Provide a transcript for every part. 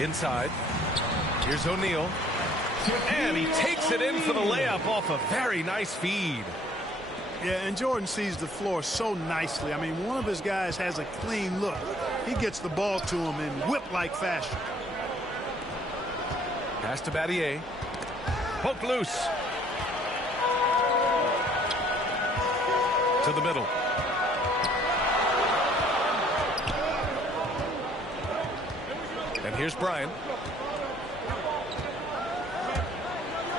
Inside. Here's O'Neal. And he takes it in for the layup off a very nice feed. Yeah, and Jordan sees the floor so nicely. I mean, one of his guys has a clean look. He gets the ball to him in whip-like fashion. Pass to Battier. Poke loose. To the middle. And here's Bryant.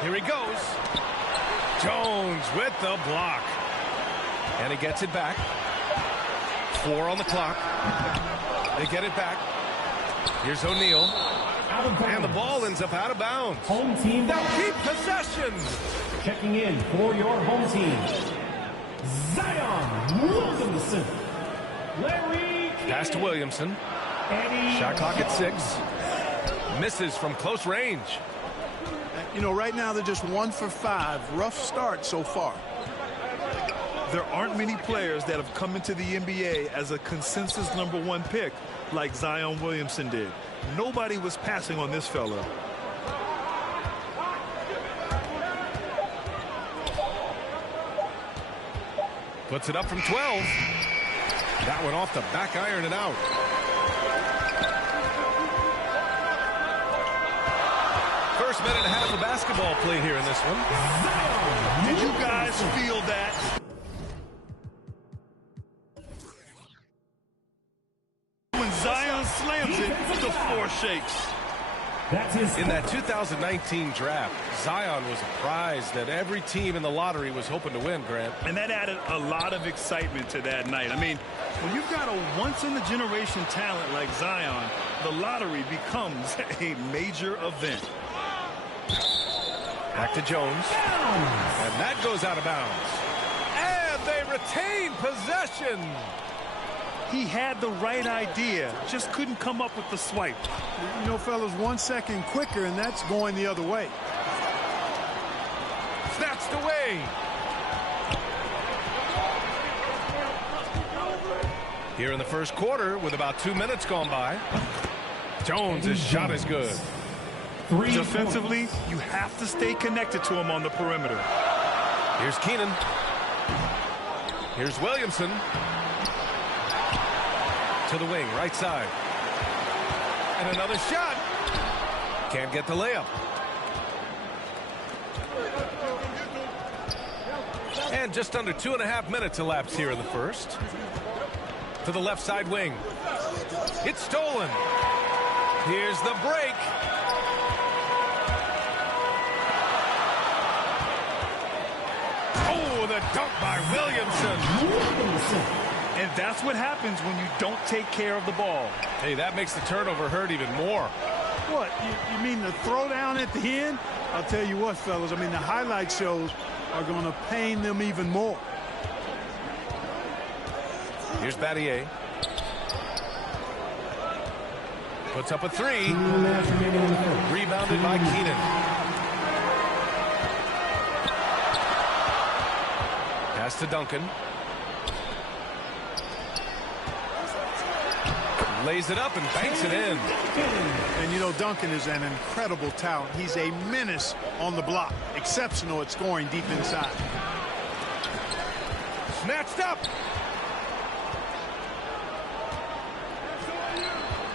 Here he goes. Jones with the block. And he gets it back. 4 on the clock. They get it back. Here's O'Neal. And the ball ends up out of bounds. Home team. They'll keep possession. Checking in for your home team, Zion Williamson. Larry. Pass to Williamson. Shot clock at 6. Misses from close range. You know, right now they're just 1 for 5. Rough start so far. There aren't many players that have come into the NBA as a consensus #1 pick like Zion Williamson did. Nobody was passing on this fella. Puts it up from 12. That one off the back iron and out. First minute and a half of basketball played here in this one. Did you guys feel that? When Zion slams it, the floor shakes. In that 2019 draft, Zion was a prize that every team in the lottery was hoping to win, Grant. And that added a lot of excitement to that night. I mean, when you've got a once-in-a-generation talent like Zion, the lottery becomes a major event. Back to Jones. And that goes out of bounds. And they retain possession. He had the right idea, just couldn't come up with the swipe. You know, fellas, 1 second quicker, and that's going the other way. Snatched away. Here in the first quarter, with about 2 minutes gone by, Jones' shot is good. Defensively, you have to stay connected to him on the perimeter. Here's Keenan. Here's Williamson. To the wing, right side. And another shot. Can't get the layup. And just under 2.5 minutes elapsed here in the first. To the left side wing. It's stolen. Here's the break. Oh, the dunk by Williamson. And that's what happens when you don't take care of the ball. Hey, that makes the turnover hurt even more. What, you mean the throwdown at the end? I'll tell you what, fellas, I mean, the highlight shows are going to pain them even more. Here's Battier. Puts up a 3. Rebounded by Keenan. Pass to Duncan. Lays it up and banks it in. And, you know, Duncan is an incredible talent. He's a menace on the block. Exceptional at scoring deep inside. Snatched up.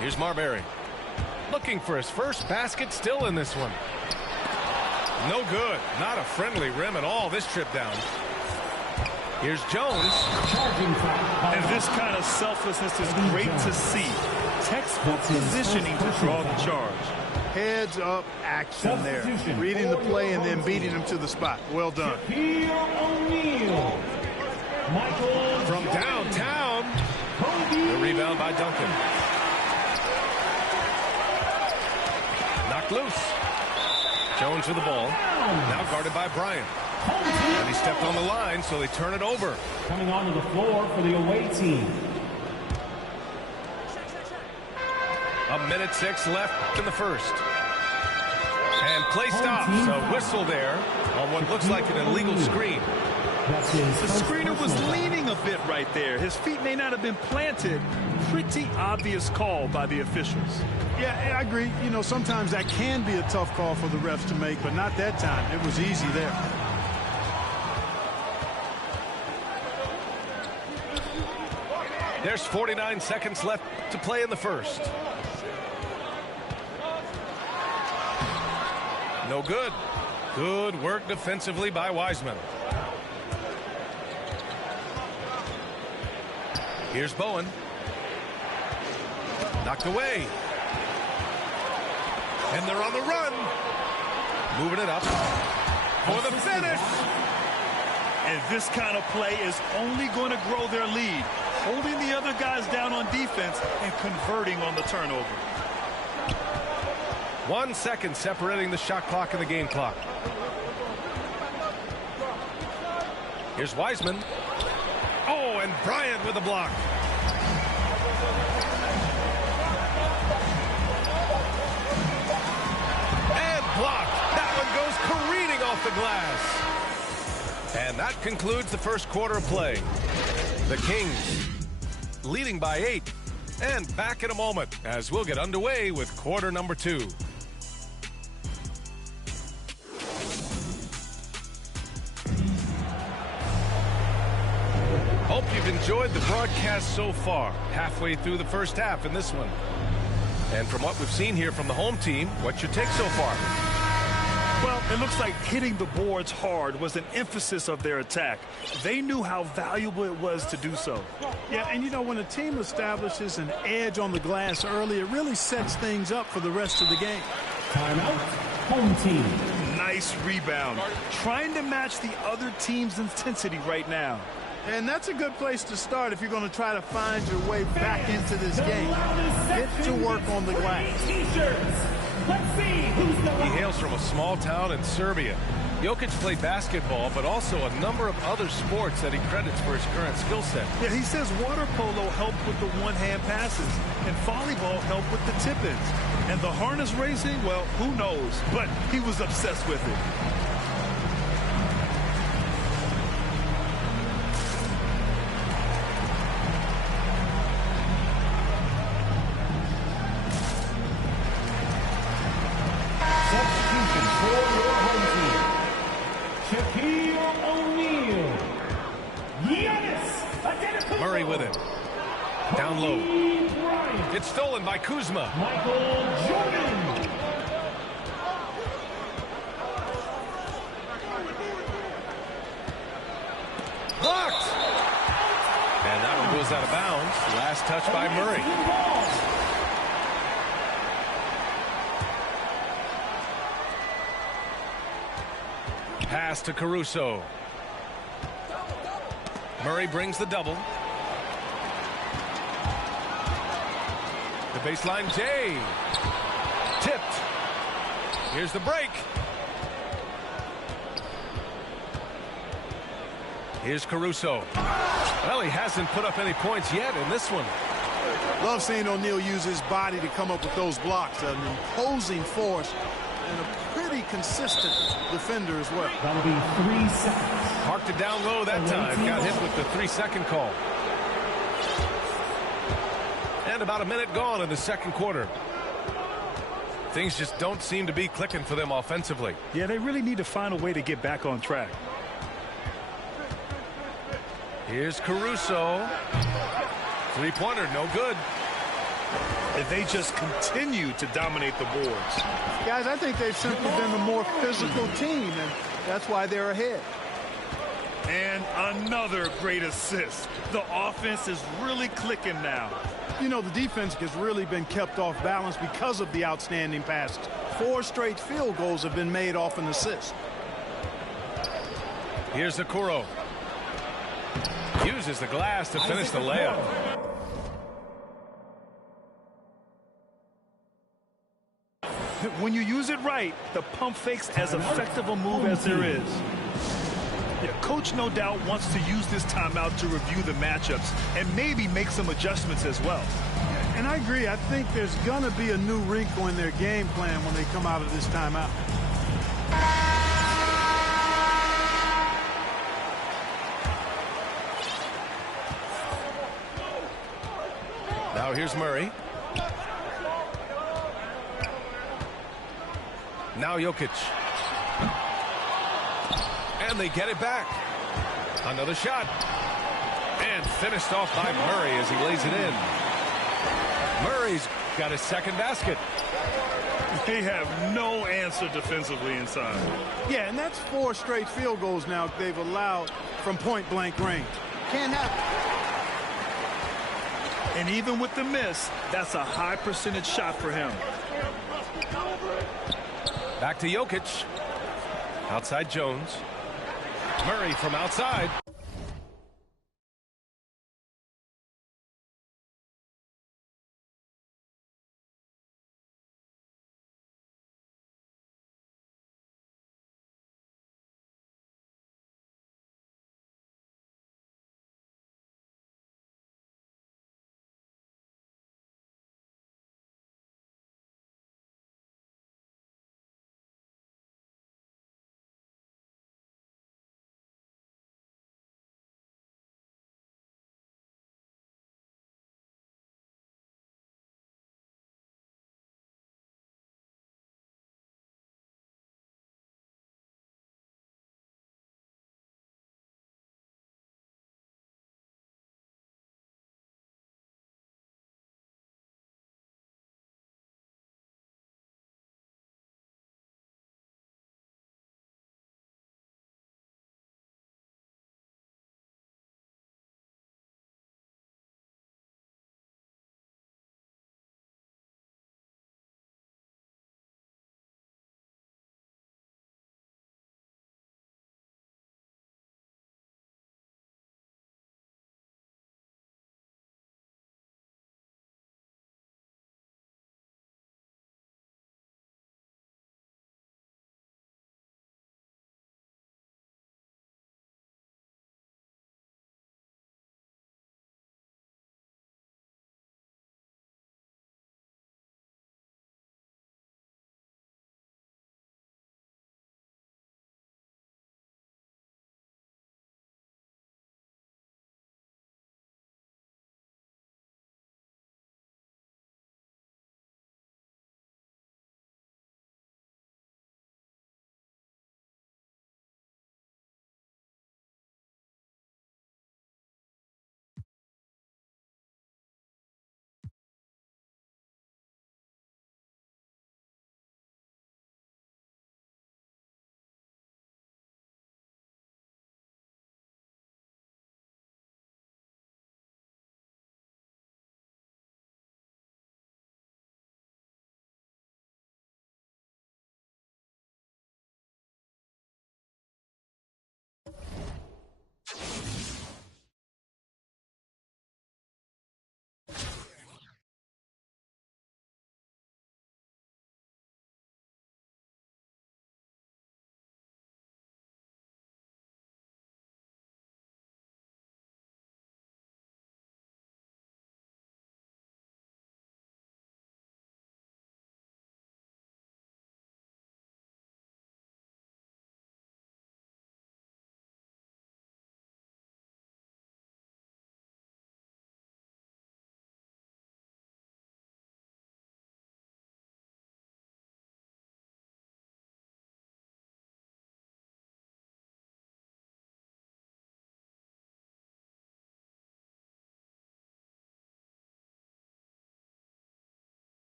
Here's Marbury. Looking for his first basket still in this one. No good. Not a friendly rim at all this trip down. Here's Jones. And this kind of selflessness is great to see. Textbook positioning to draw the charge. Heads up action there. Reading the play and then beating him to the spot. Well done. Michael From downtown. The rebound by Duncan. Knocked loose. Jones with the ball. Now guarded by Bryant. And he stepped on the line, so they turn it over. Coming onto the floor for the away team. 1:06 left in the first. And play stops. A whistle there on what looks like an illegal screen. The screener was leaning a bit right there. His feet may not have been planted. Pretty obvious call by the officials. Yeah, I agree. You know, sometimes that can be a tough call for the refs to make, but not that time. It was easy there. There's 49 seconds left to play in the first. No good. Good work defensively by Wiseman. Here's Bowen. Knocked away. And they're on the run. Moving it up for the finish. And this kind of play is only going to grow their lead. Holding the other guys down on defense and converting on the turnover. 1 second separating the shot clock and the game clock. Here's Wiseman. Oh, and Bryant with a block. And blocked. That one goes careening off the glass. And that concludes the first quarter of play. The Kings leading by 8. And back in a moment as we'll get underway with quarter number 2. Hope you've enjoyed the broadcast so far. Halfway through the first half in this one. And from what we've seen here from the home team, what's your take so far? Well, it looks like hitting the boards hard was an emphasis of their attack. They knew how valuable it was to do so. Yeah, and you know, when a team establishes an edge on the glass early, it really sets things up for the rest of the game. Timeout, home team. Nice rebound. Trying to match the other team's intensity right now. And that's a good place to start if you're going to try to find your way back into this game. Get to work on the glass. Let's see who's the He hails from a small town in Serbia. Jokic played basketball, but also a number of other sports that he credits for his current skill set. Yeah, he says water polo helped with the one-hand passes, and volleyball helped with the tip-ins. And the harness racing, well, who knows? But he was obsessed with it. Murray with it. Down low. It's stolen by Kuzma. Michael Jordan. Blocked. And that one goes out of bounds. Last touch by Murray. Pass to Caruso. Murray brings the double. The baseline, Jay. Tipped. Here's the break. Here's Caruso. Well, he hasn't put up any points yet in this one. Love seeing O'Neal use his body to come up with those blocks. An imposing force and a pretty consistent defender as well. That'll be 3 seconds. Parked it down low that time. Got hit with the 3-second call. And about a minute gone in the second quarter. Things just don't seem to be clicking for them offensively. Yeah, they really need to find a way to get back on track. Here's Caruso. Three-pointer, no good. And they just continue to dominate the boards. Guys, I think they've simply been the more physical team, and that's why they're ahead. And another great assist. The offense is really clicking now. You know, the defense has really been kept off balance because of the outstanding passes. 4 straight field goals have been made off an assist. Here's Okoro. uses the glass to finish the layup. When you use it right, the pump fake's as effective a move as there is. Yeah, coach no doubt wants to use this timeout to review the matchups and maybe make some adjustments as well. And I agree. I think there's going to be a new wrinkle in their game plan when they come out of this timeout. Now here's Murray. Now Jokic. And they get it back. Another shot. And finished off by Murray as he lays it in. Murray's got his second basket. They have no answer defensively inside. Yeah, and that's 4 straight field goals now they've allowed from point-blank range. Can't happen. And even with the miss, that's a high percentage shot for him. Back to Jokic. Outside Jones. Murray from outside.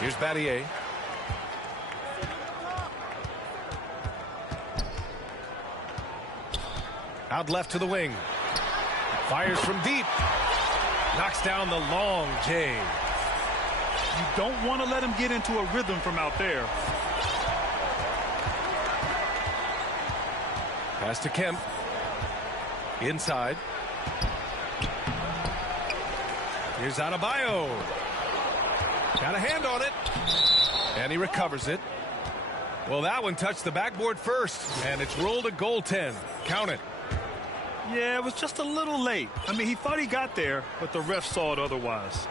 Here's Battier. Out left to the wing. Fires from deep. Knocks down the long J. You don't want to let him get into a rhythm from out there. Pass to Kemp. Inside. Here's Adebayo. Got a hand on it. And he recovers it. Well, that one touched the backboard first. And it's rolled a goaltend. Count it. Yeah, it was just a little late. I mean, he thought he got there, but the ref saw it otherwise.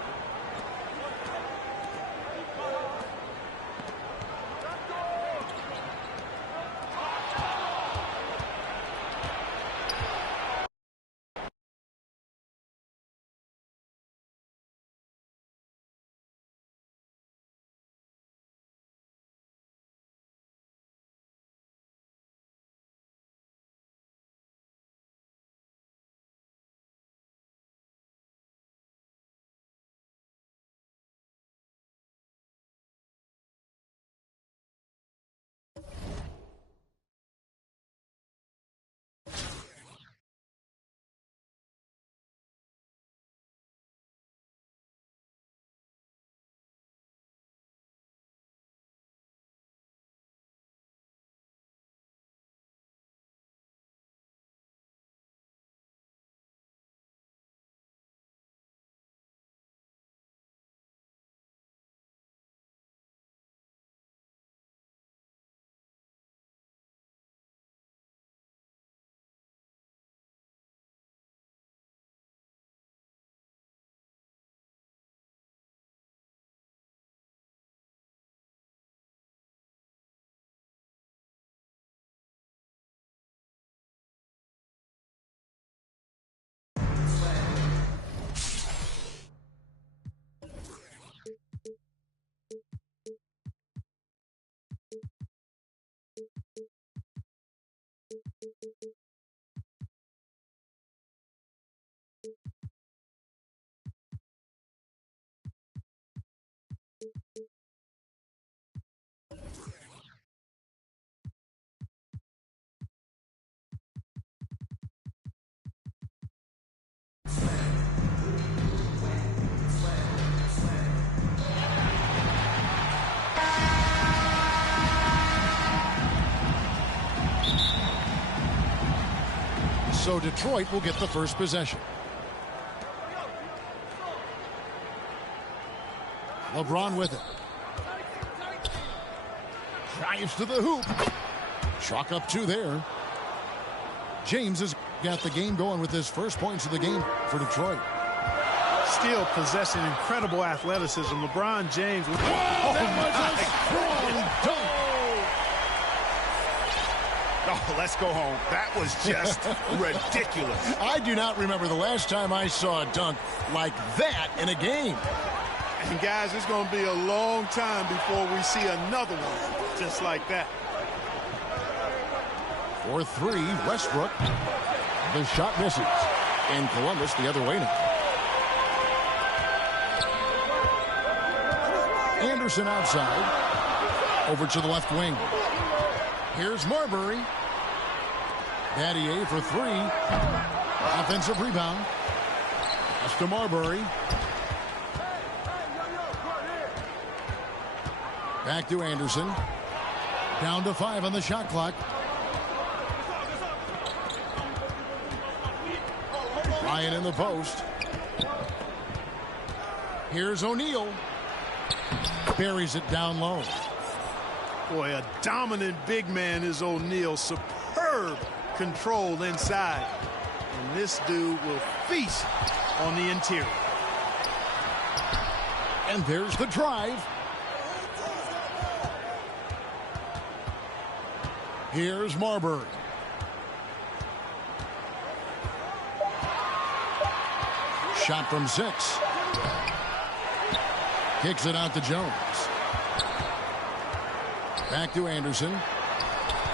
So Detroit will get the first possession. LeBron with it. Drives to the hoop. Chalk up 2 there. James has got the game going with his first points of the game for Detroit. Still possessing incredible athleticism. LeBron James. That was a strong dunk. Oh, let's go home. That was just ridiculous. I do not remember the last time I saw a dunk like that in a game. And guys, it's going to be a long time before we see another one just like that. For 3, Westbrook. The shot misses. And Columbus the other way now. Anderson outside. Over to the left wing. Here's Marbury. Battier for 3. Offensive rebound. Pass to Marbury. Back to Anderson. Down to 5 on the shot clock. Ryan in the post. Here's O'Neal. Buries it down low. Boy, a dominant big man is O'Neal. Superb control inside. And this dude will feast on the interior. And there's the drive. Here's Marbury. Shot from 6. Kicks it out to Jones. Back to Anderson.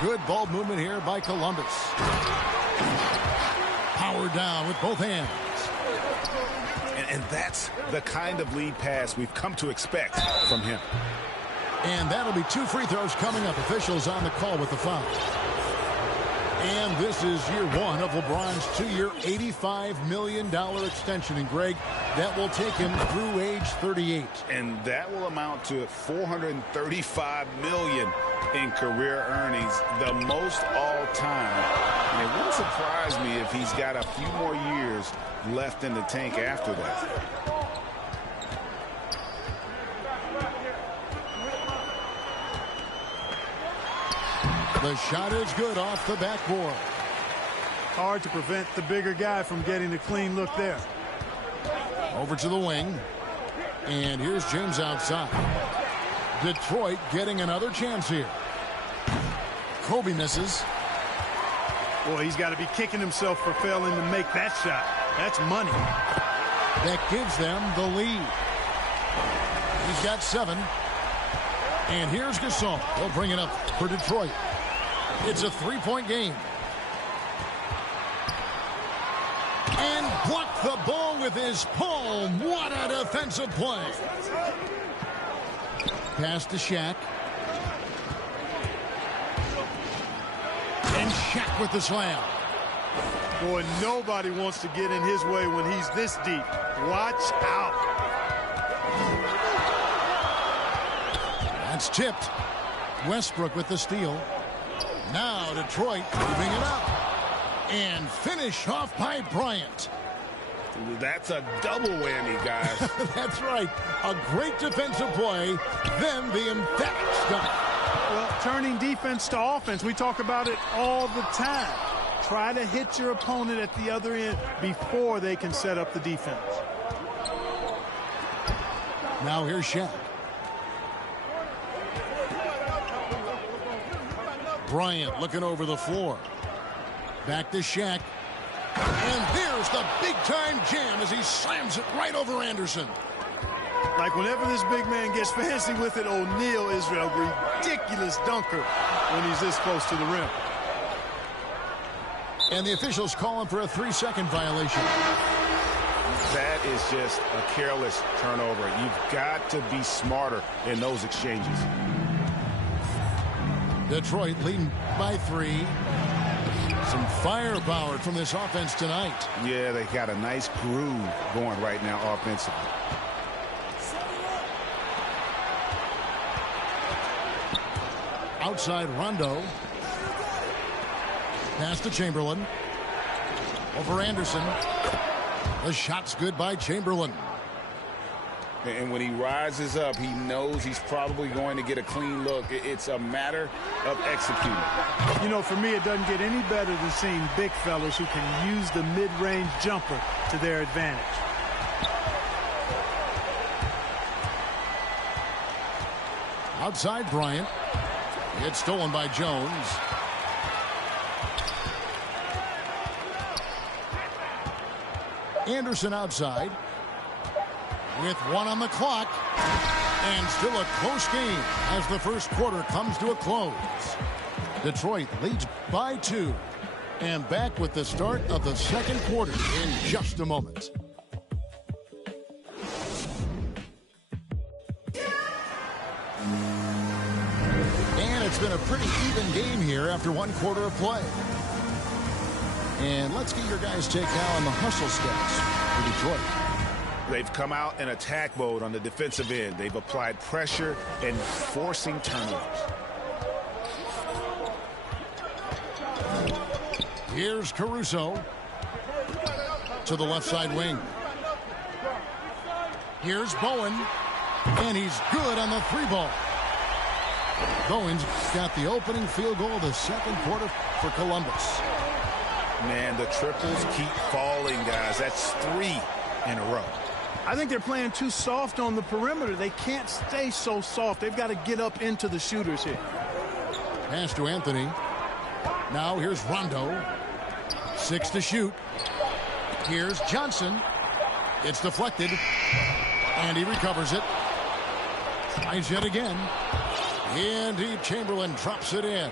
Good ball movement here by Columbus. Power down with both hands. And that's the kind of lead pass we've come to expect from him. And that'll be 2 free throws coming up. Officials on the call with the foul. And this is year 1 of LeBron's 2-year, $85 million extension. And, Greg, that will take him through age 38. And that will amount to $435 million in career earnings, the most all time. And it wouldn't surprise me if he's got a few more years left in the tank after that. The shot is good off the backboard. Hard to prevent the bigger guy from getting a clean look there. Over to the wing. And here's James outside. Detroit getting another chance here. Kobe misses. Boy, he's got to be kicking himself for failing to make that shot. That's money. That gives them the lead. He's got 7. And here's Gasol. He'll bring it up for Detroit. It's a 3-point game. And blocked the ball with his palm. What a defensive play. Pass to Shaq. And Shaq with the slam. Boy, nobody wants to get in his way when he's this deep. Watch out. That's tipped. Westbrook with the steal. Now Detroit moving it up. And finish off by Bryant. That's a double whammy, guys. That's right. A great defensive play, then the emphatic stuff. Well, turning defense to offense, we talk about it all the time. Try to hit your opponent at the other end before they can set up the defense. Now here's Shaq. Bryant looking over the floor. Back to Shaq. And there's the big-time jam as he slams it right over Anderson. Like whenever this big man gets fancy with it, O'Neal is a ridiculous dunker when he's this close to the rim. And the officials calling for a 3-second violation. That is just a careless turnover. You've got to be smarter in those exchanges. Detroit leading by 3. Some firepower from this offense tonight. Yeah, they got a nice groove going right now offensively. Outside Rondo. Pass to Chamberlain. Over Anderson. The shot's good by Chamberlain. And when he rises up, he knows he's probably going to get a clean look. It's a matter of executing. You know, for me, it doesn't get any better than seeing big fellas who can use the mid-range jumper to their advantage. Outside Bryant. It's stolen by Jones. Anderson outside. With 1 on the clock. And still a close game as the first quarter comes to a close. Detroit leads by 2. And back with the start of the second quarter in just a moment. And it's been a pretty even game here after 1 quarter of play. And let's get your guys' take now on the hustle steps for Detroit. They've come out in attack mode on the defensive end. They've applied pressure and forcing turnovers. Here's Caruso to the left side wing. Here's Bowen, and he's good on the 3-ball. Bowen's got the opening field goal of the second quarter for Columbus. Man, the triples keep falling, guys. That's 3 in a row. I think they're playing too soft on the perimeter. They can't stay so soft. They've got to get up into the shooters here. Pass to Anthony. Now here's Rondo. 6 to shoot. Here's Johnson. It's deflected. And he recovers it. Tries yet again. In deep, Chamberlain drops it in.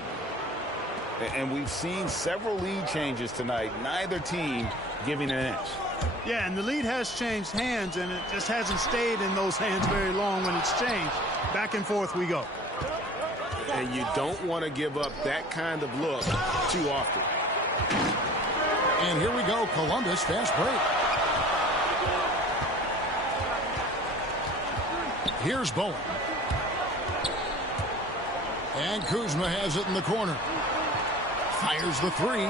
And we've seen several lead changes tonight, neither team giving an inch. Yeah, and the lead has changed hands, and it just hasn't stayed in those hands very long when it's changed. Back and forth we go. And you don't want to give up that kind of look too often. And here we go, Columbus fast break. Here's Bowen. And Kuzma has it in the corner. Fires the three.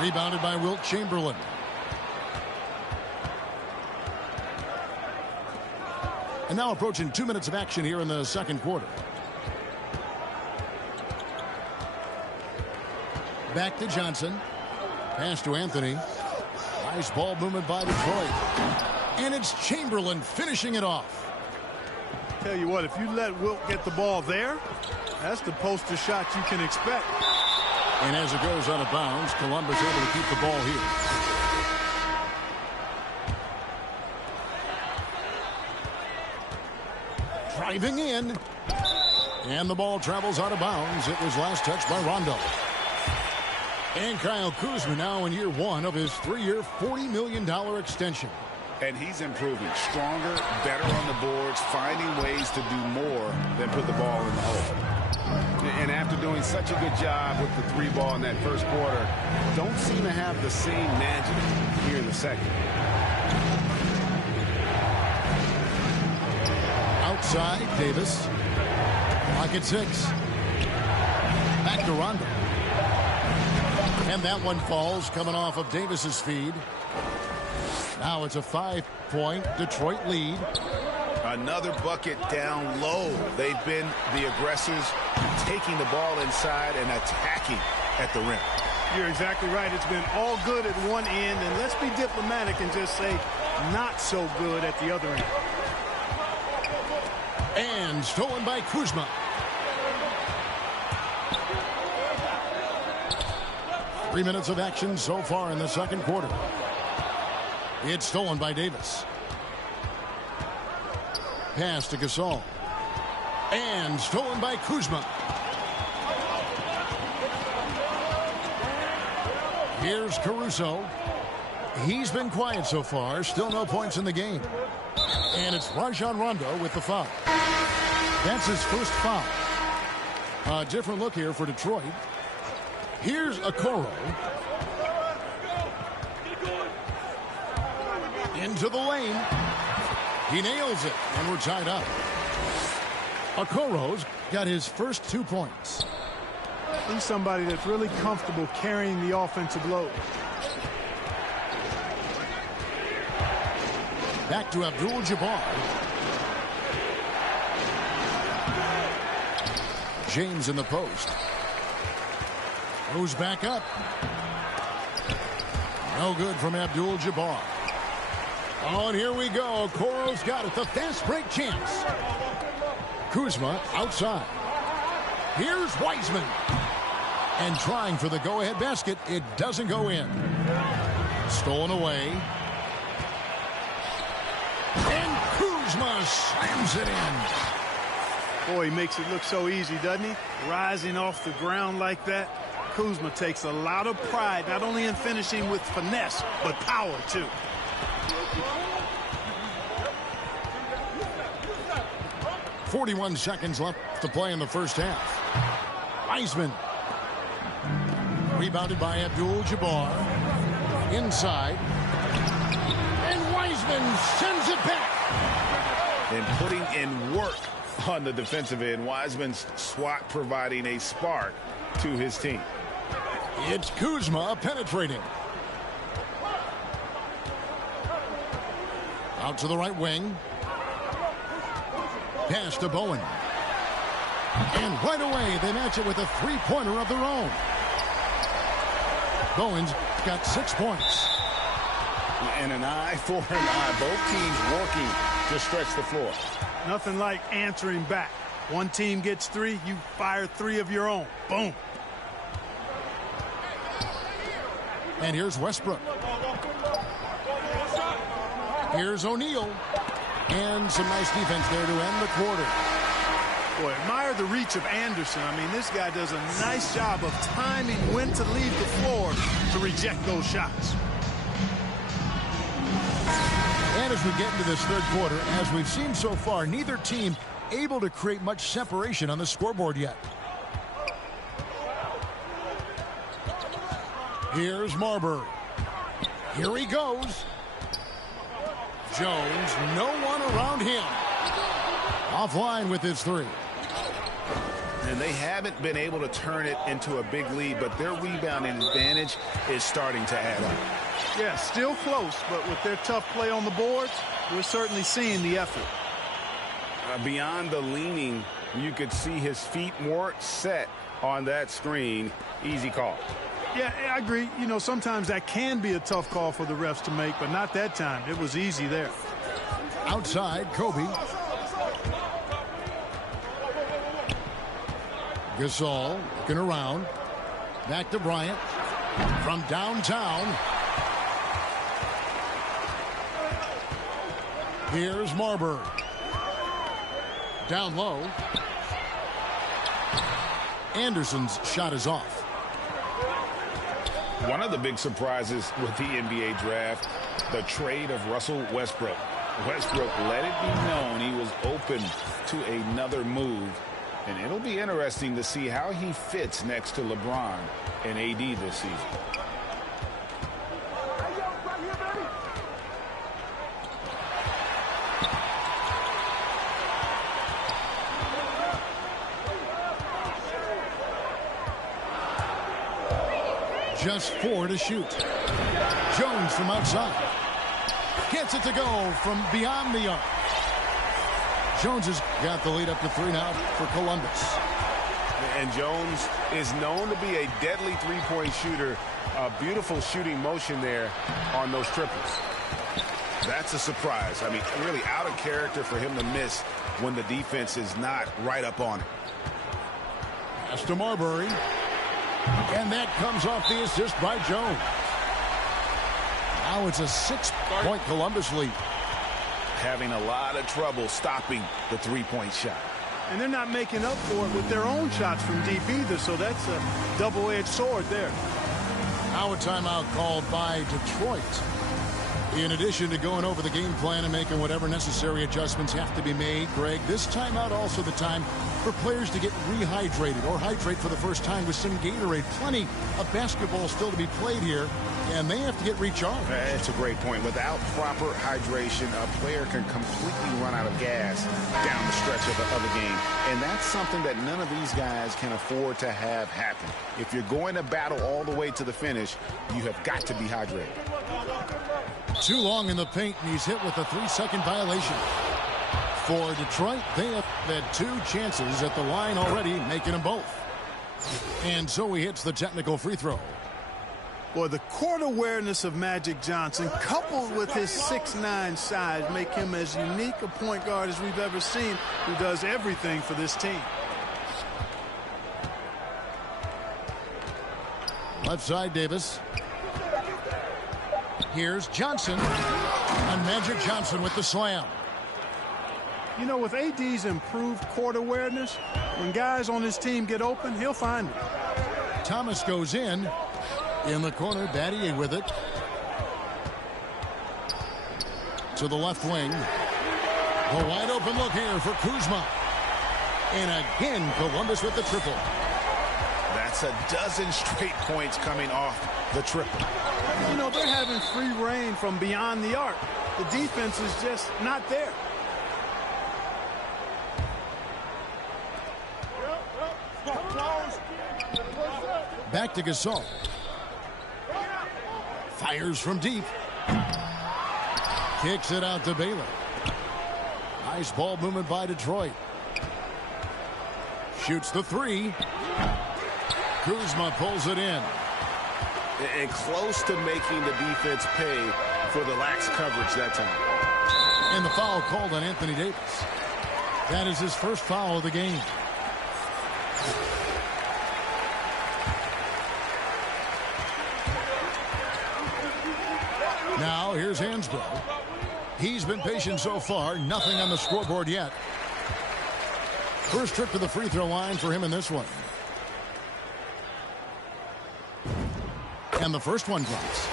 Rebounded by Wilt Chamberlain. And now approaching 2 minutes of action here in the second quarter. Back to Johnson. Pass to Anthony. Nice ball movement by Detroit. And it's Chamberlain finishing it off. Tell you what, if you let Wilt get the ball there, that's the poster shot you can expect. And as it goes out of bounds, Columbus able to keep the ball here. Driving in. And the ball travels out of bounds. It was last touched by Rondo. And Kyle Kuzma now in year one of his 3-year, $40 million extension. And he's improving. Stronger, better on the boards, finding ways to do more than put the ball in the hole. And after doing such a good job with the 3 ball in that first quarter, don't seem to have the same magic here in the second. Outside, Davis. Clock at 6. Back to Rondo. And that one falls coming off of Davis's feed. Now it's a 5-point Detroit lead. Another bucket down low. They've been the aggressors, taking the ball inside and attacking at the rim. You're exactly right. It's been all good at one end, and let's be diplomatic and just say not so good at the other end. And stolen by Kuzma. Three minutes of action so far in the second quarter. It's stolen by Davis. Pass to Gasol. And stolen by Kuzma. Here's Caruso. He's been quiet so far. Still no points in the game. And it's Rajon Rondo with the foul. That's his first foul. A different look here for Detroit. Here's Okoro. Into the lane. He nails it, and we're tied up. Okoro's got his first 2 points. He's somebody that's really comfortable carrying the offensive load. Back to Abdul-Jabbar. James in the post. Goes back up. No good from Abdul-Jabbar. Oh, and here we go. Okoro's got it. The fast break chance. Kuzma outside. Here's Wiseman. And trying for the go-ahead basket. It doesn't go in. Stolen away. And Kuzma slams it in. Boy, he makes it look so easy, doesn't he? Rising off the ground like that. Kuzma takes a lot of pride, not only in finishing with finesse, but power, too. .41 seconds left to play in the first half. Wiseman. Rebounded by Abdul-Jabbar. Inside. And Wiseman sends it back. And putting in work on the defensive end. Wiseman's swat providing a spark to his team. It's Kuzma penetrating. Out to the right wing. Pass to Bowen. And right away, they match it with a three-pointer of their own. Bowen's got 6 points. And an eye for an eye. Both teams working to stretch the floor. Nothing like answering back. One team gets 3, you fire 3 of your own. Boom. And here's Westbrook. Here's O'Neal. And some nice defense there to end the quarter. Boy, admire the reach of Anderson. I mean, this guy does a nice job of timing when to leave the floor to reject those shots. And as we get into this third quarter, as we've seen so far, neither team able to create much separation on the scoreboard yet. Here's Marbury. Here he goes. Jones, no one around him. Offline with his three. And they haven't been able to turn it into a big lead, but their rebounding advantage is starting to add up. Yeah, still close, but with their tough play on the boards, we're certainly seeing the effort. Beyond the leaning, you could see his feet more set on that screen. Easy call. Yeah, I agree. You know, sometimes that can be a tough call for the refs to make, but not that time. It was easy there. Outside, Kobe. Gasol looking around. Back to Bryant. From downtown. Here's Marbury. Down low. Anderson's shot is off. One of the big surprises with the NBA draft, the trade of Russell Westbrook. Westbrook let it be known he was open to another move. And it'll be interesting to see how he fits next to LeBron and AD this season. Just 4 to shoot. Jones from outside. Gets it to go from beyond the arc. Jones has got the lead up to 3 now for Columbus. And Jones is known to be a deadly three-point shooter. A beautiful shooting motion there on those triples. That's a surprise. I mean, really out of character for him to miss when the defense is not right up on it. Pass to Marbury. And that comes off the assist by Jones. Now it's a 6-point Columbus lead. Having a lot of trouble stopping the three-point shot. And they're not making up for it with their own shots from deep either, so that's a double-edged sword there. Now a timeout called by Detroit. In addition to going over the game plan and making whatever necessary adjustments have to be made, Greg, this timeout also the time for players to get rehydrated or hydrate for the first time with some Gatorade. Plenty of basketball still to be played here, and they have to get recharged. That's a great point. Without proper hydration, a player can completely run out of gas down the stretch of a game. And that's something that none of these guys can afford to have happen. If you're going to battle all the way to the finish, you have got to be hydrated. Too long in the paint, and he's hit with a 3-second violation. For Detroit, they have had 2 chances at the line already, making them both. And so he hits the technical free throw. Boy, the court awareness of Magic Johnson, coupled with his 6'9" size, make him as unique a point guard as we've ever seen, who does everything for this team. Left side, Davis. Here's Johnson. And Magic Johnson with the slam. You know, with AD's improved court awareness, when guys on his team get open, he'll find them. Thomas goes in. In the corner, Battier with it. To the left wing. A wide open look here for Kuzma. And again, Columbus with the triple. That's a dozen straight points coming off the triple. You know, they're having free reign from beyond the arc. The defense is just not there. Back to Gasol. Fires from deep. Kicks it out to Baylor. Nice ball movement by Detroit. Shoots the 3. Kuzma pulls it in. And close to making the defense pay for the lax coverage that time. And the foul called on Anthony Davis. That is his first foul of the game. Now here's Hansbrough. He's been patient so far. Nothing on the scoreboard yet. First trip to the free throw line for him in this one. And the first one drops.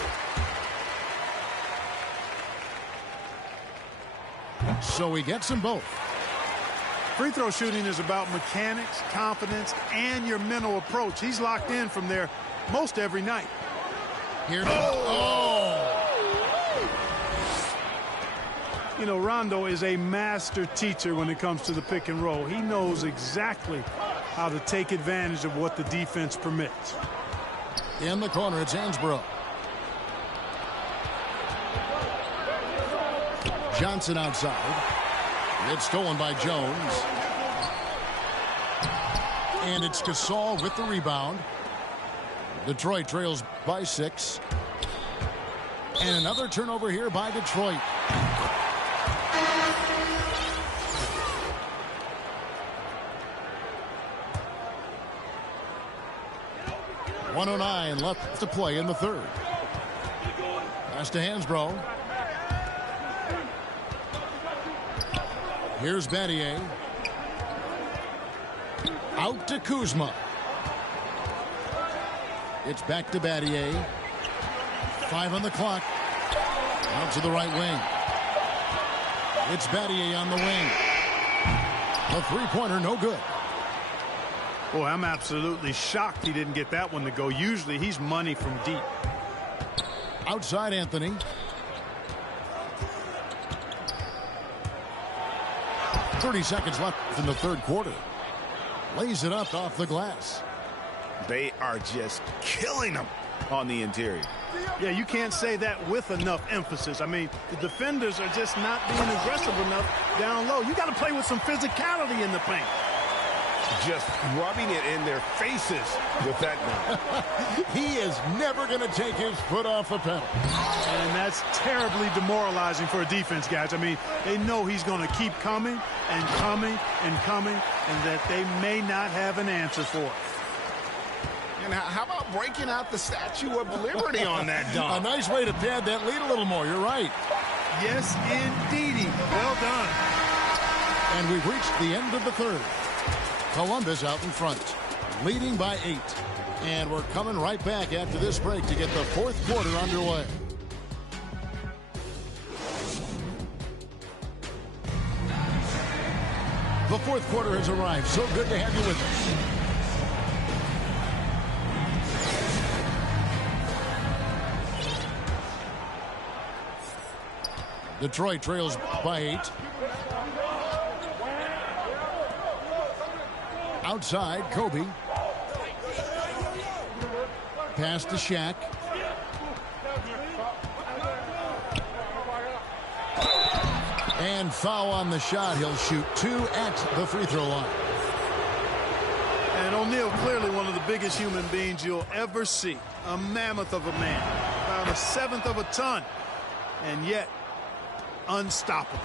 So he gets them both. Free throw shooting is about mechanics, confidence, and your mental approach. He's locked in from there most every night. Here. Oh! You know, Rondo is a master teacher when it comes to the pick and roll. He knows exactly how to take advantage of what the defense permits. In the corner, it's Hansbrough. Johnson outside. It's stolen by Jones. And it's Gasol with the rebound. Detroit trails by 6. And another turnover here by Detroit. .109 left to play in the third. Pass to Hansbrough. Here's Battier. Out to Kuzma. It's back to Battier. 5 on the clock. Out to the right wing. It's Battier on the wing. A three-pointer, no good. Boy, I'm absolutely shocked he didn't get that one to go. Usually he's money from deep. Outside Anthony. .30 seconds left in the third quarter. Lays it up off the glass. They are just killing them on the interior. Yeah, you can't say that with enough emphasis. I mean, the defenders are just not being aggressive enough down low. You got to play with some physicality in the paint. Just rubbing it in their faces with that gun. He is never going to take his foot off the pedal. And that's terribly demoralizing for a defense, guys. I mean, they know he's going to keep coming and coming and coming, and that they may not have an answer for it. And how about breaking out the Statue of Liberty on that dunk? A nice way to pad that lead a little more. You're right. Yes, indeedy. Well done. And we've reached the end of the third. Columbus out in front, leading by 8. And we're coming right back after this break to get the fourth quarter underway. The fourth quarter has arrived. So good to have you with us. Detroit trails by 8. Outside, Kobe. Pass to Shaq. And foul on the shot. He'll shoot 2 at the free throw line. And O'Neal, clearly one of the biggest human beings you'll ever see. A mammoth of a man. About 1/7 of a ton. And yet, unstoppable.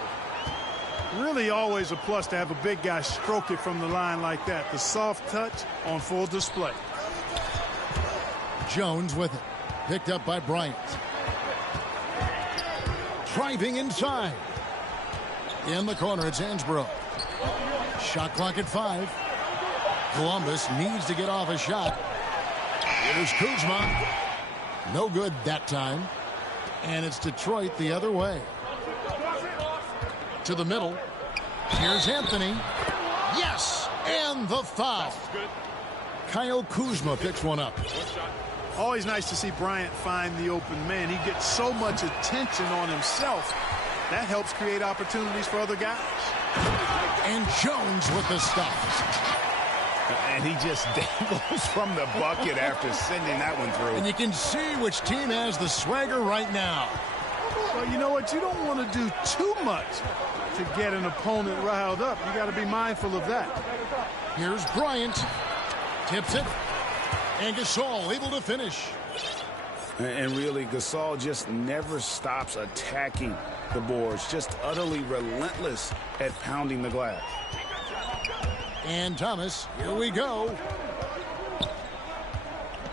Really always a plus to have a big guy stroke it from the line like that. The soft touch on full display. Jones with it. Picked up by Bryant. Driving inside. In the corner, it's Hansbrough. Shot clock at 5. Columbus needs to get off a shot. Here's Kuzma. No good that time. And it's Detroit the other way. To the middle. Here's Anthony. Yes! And the foul. Kyle Kuzma picks one up. Always nice to see Bryant find the open man. He gets so much attention on himself. That helps create opportunities for other guys. And Jones with the stop. And he just dangles from the bucket after sending that one through. And you can see which team has the swagger right now. Well, you know what? You don't want to do too much to get an opponent riled up. You got to be mindful of that. Here's Bryant. Tips it. And Gasol able to finish. And really, Gasol just never stops attacking the boards. Just utterly relentless at pounding the glass. And Thomas, here we go.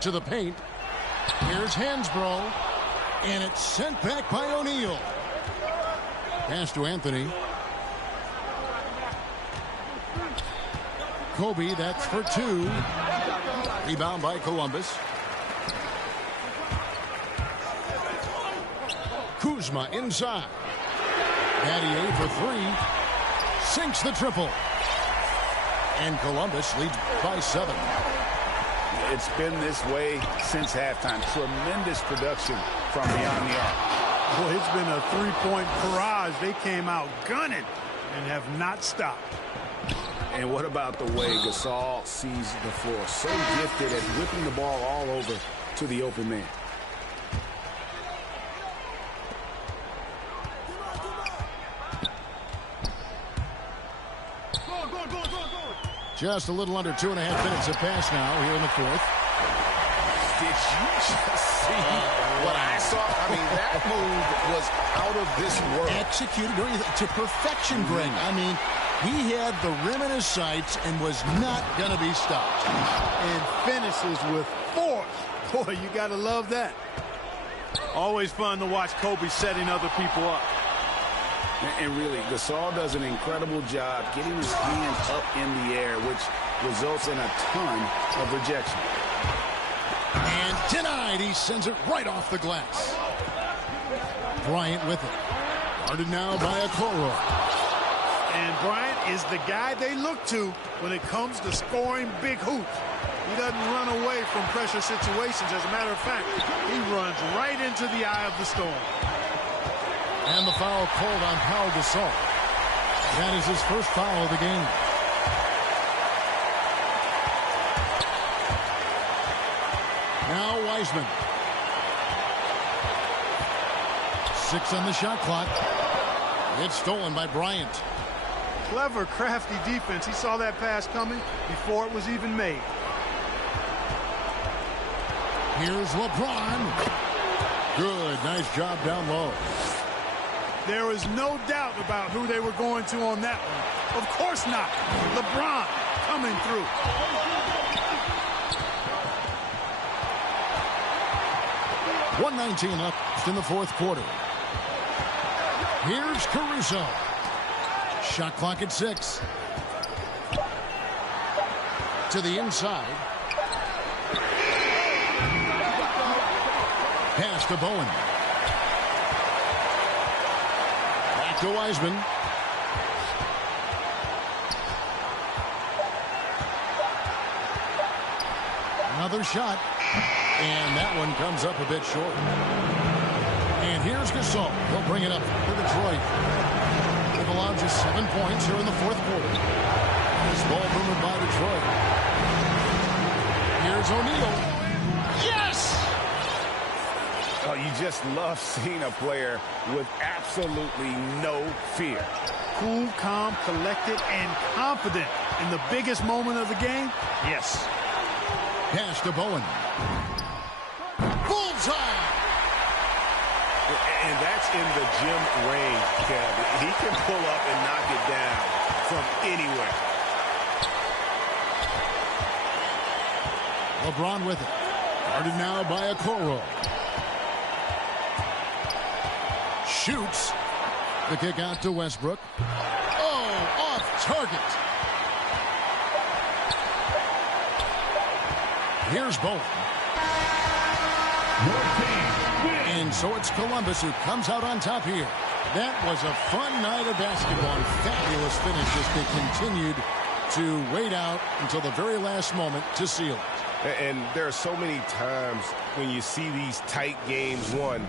To the paint. Here's Hansbrough. And it's sent back by O'Neal. Pass to Anthony. Kobe. That's for 2. Rebound by Columbus. Kuzma inside. Battier for 3. Sinks the triple. And Columbus leads by 7. It's been this way since halftime. Tremendous production from beyond the arc. Boy, it's been a three-point barrage. They came out gunning and have not stopped. And what about the way Gasol sees the floor? So gifted at whipping the ball all over to the open man. Just a little under 2.5 minutes have passed now here in the 4th. Did you just see what I saw? I mean, that move was out of this world. Executed to perfection, Greg. I mean, he had the rim in his sights and was not going to be stopped. And finishes with force. Boy, you got to love that. Always fun to watch Kobe setting other people up. And really, Gasol does an incredible job getting his hands up in the air, which results in a ton of rejection. And denied. He sends it right off the glass. Bryant with it. Guarded now by Okoro. And Bryant is the guy they look to when it comes to scoring big hoops. He doesn't run away from pressure situations. As a matter of fact, he runs right into the eye of the storm. And the foul called on Pau Gasol. That is his first foul of the game. Now Wiseman. 6 on the shot clock. It's stolen by Bryant. Clever, crafty defense. He saw that pass coming before it was even made. Here's LeBron. Good, nice job down low. There is no doubt about who they were going to on that one. Of course not. LeBron coming through. .119 left in the 4th quarter. Here's Caruso. Shot clock at 6. To the inside. Pass to Bowen. Back to Wiseman. Another shot. And that one comes up a bit short. And here's Gasol. He'll bring it up for Detroit. They've allowed just 7 points here in the 4th quarter. This ball movement by Detroit. Here's O'Neal. Yes! Oh, you just love seeing a player with absolutely no fear. Cool, calm, collected, and confident in the biggest moment of the game. Yes. Pass to Bowen. Bullseye! And that's in the gym range, Kev. He can pull up and knock it down from anywhere. LeBron with it. Guarded now by Okoro. Shoots. The kick out to Westbrook. Oh, off target. Here's Bowen. And so it's Columbus who comes out on top here. That was a fun night of basketball and fabulous finish as they continued to wait out until the very last moment to seal it. And there are so many times when you see these tight games won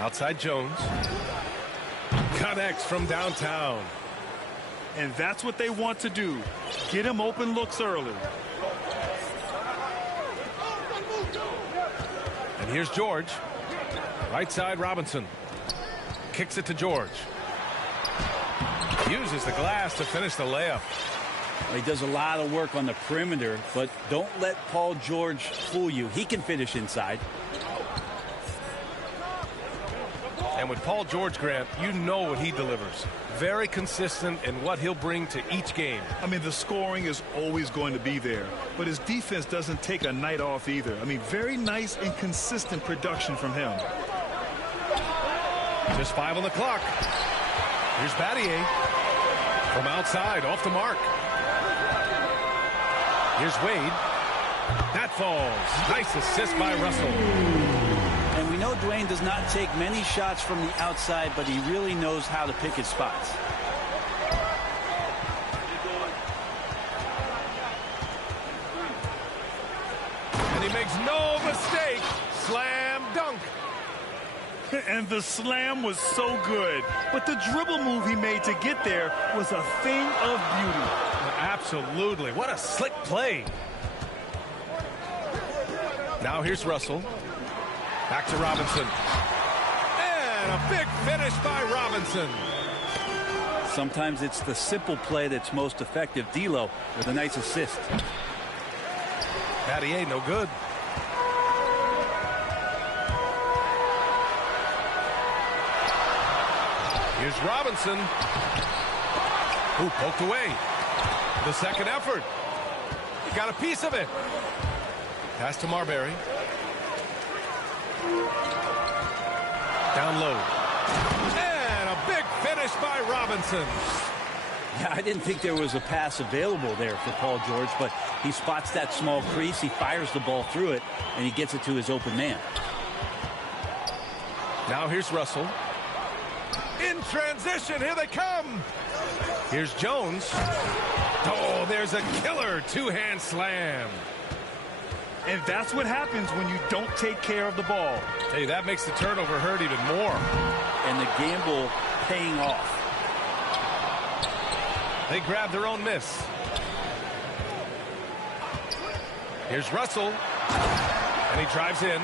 Outside Jones. Connects from downtown. And that's what they want to do. Get him open looks early. And here's George. Right side Robinson. Kicks it to George. Uses the glass to finish the layup. He does a lot of work on the perimeter, but don't let Paul George fool you. He can finish inside. And with Paul George, Grant, you know what he delivers. Very consistent in what he'll bring to each game. I mean, the scoring is always going to be there, but his defense doesn't take a night off either. I mean, very nice and consistent production from him. Just 5 on the clock. Here's Battier from outside, off the mark. Here's Wade. That falls. Nice assist by Russell. And we know Dwayne does not take many shots from the outside, but he really knows how to pick his spots. And he makes no mistake. Slam dunk. And the slam was so good. But the dribble move he made to get there was a thing of beauty. Absolutely. What a slick play. Now here's Russell. Back to Robinson. And a big finish by Robinson. Sometimes it's the simple play that's most effective. D'Lo with a nice assist. Battier, no good. Here's Robinson. Who poked away. The second effort. He got a piece of it. Pass to Marbury. Down low. And a big finish by Robinson. Yeah, I didn't think there was a pass available there for Paul George, but he spots that small crease, he fires the ball through it, and he gets it to his open man. Now here's Russell. In transition, here they come. Here's Jones. Oh, there's a killer two-hand slam. And that's what happens when you don't take care of the ball. Hey, that makes the turnover hurt even more. And the gamble paying off. They grab their own miss. Here's Russell. And he drives in.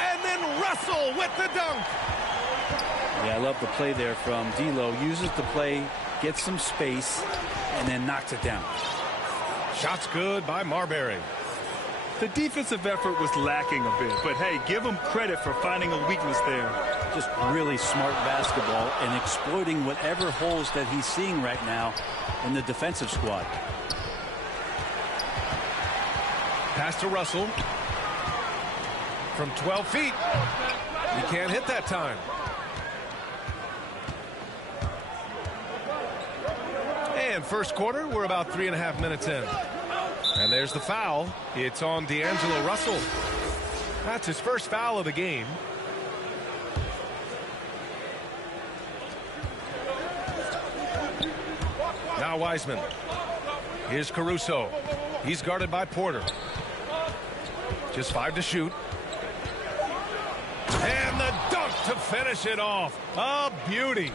And then Russell with the dunk. Yeah, I love the play there from D'Lo. Uses the play, gets some space, and then knocks it down. Shot's good by Marbury. The defensive effort was lacking a bit, but hey, give him credit for finding a weakness there. Just really smart basketball and exploiting whatever holes that he's seeing right now in the defensive squad. Pass to Russell. From 12 feet. He can't hit that time. And first quarter, we're about 3.5 minutes in. And there's the foul. It's on D'Angelo Russell. That's his first foul of the game. Now Wiseman. Here's Caruso. He's guarded by Porter. Just 5 to shoot. And the dunk to finish it off. A beauty.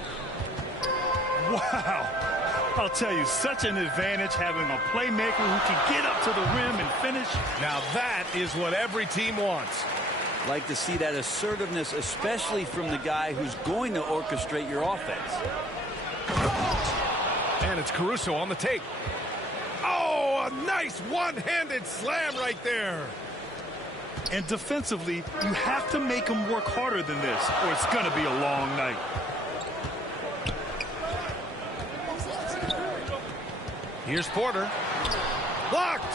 Wow. I'll tell you, such an advantage having a playmaker who can get up to the rim and finish. Now that is what every team wants. Like to see that assertiveness, especially from the guy who's going to orchestrate your offense. And it's Caruso on the take. Oh, Oh, nice one-handed slam right there. And defensively, you have to make him work harder than this, or it's going to be a long night. Here's Porter. Blocked.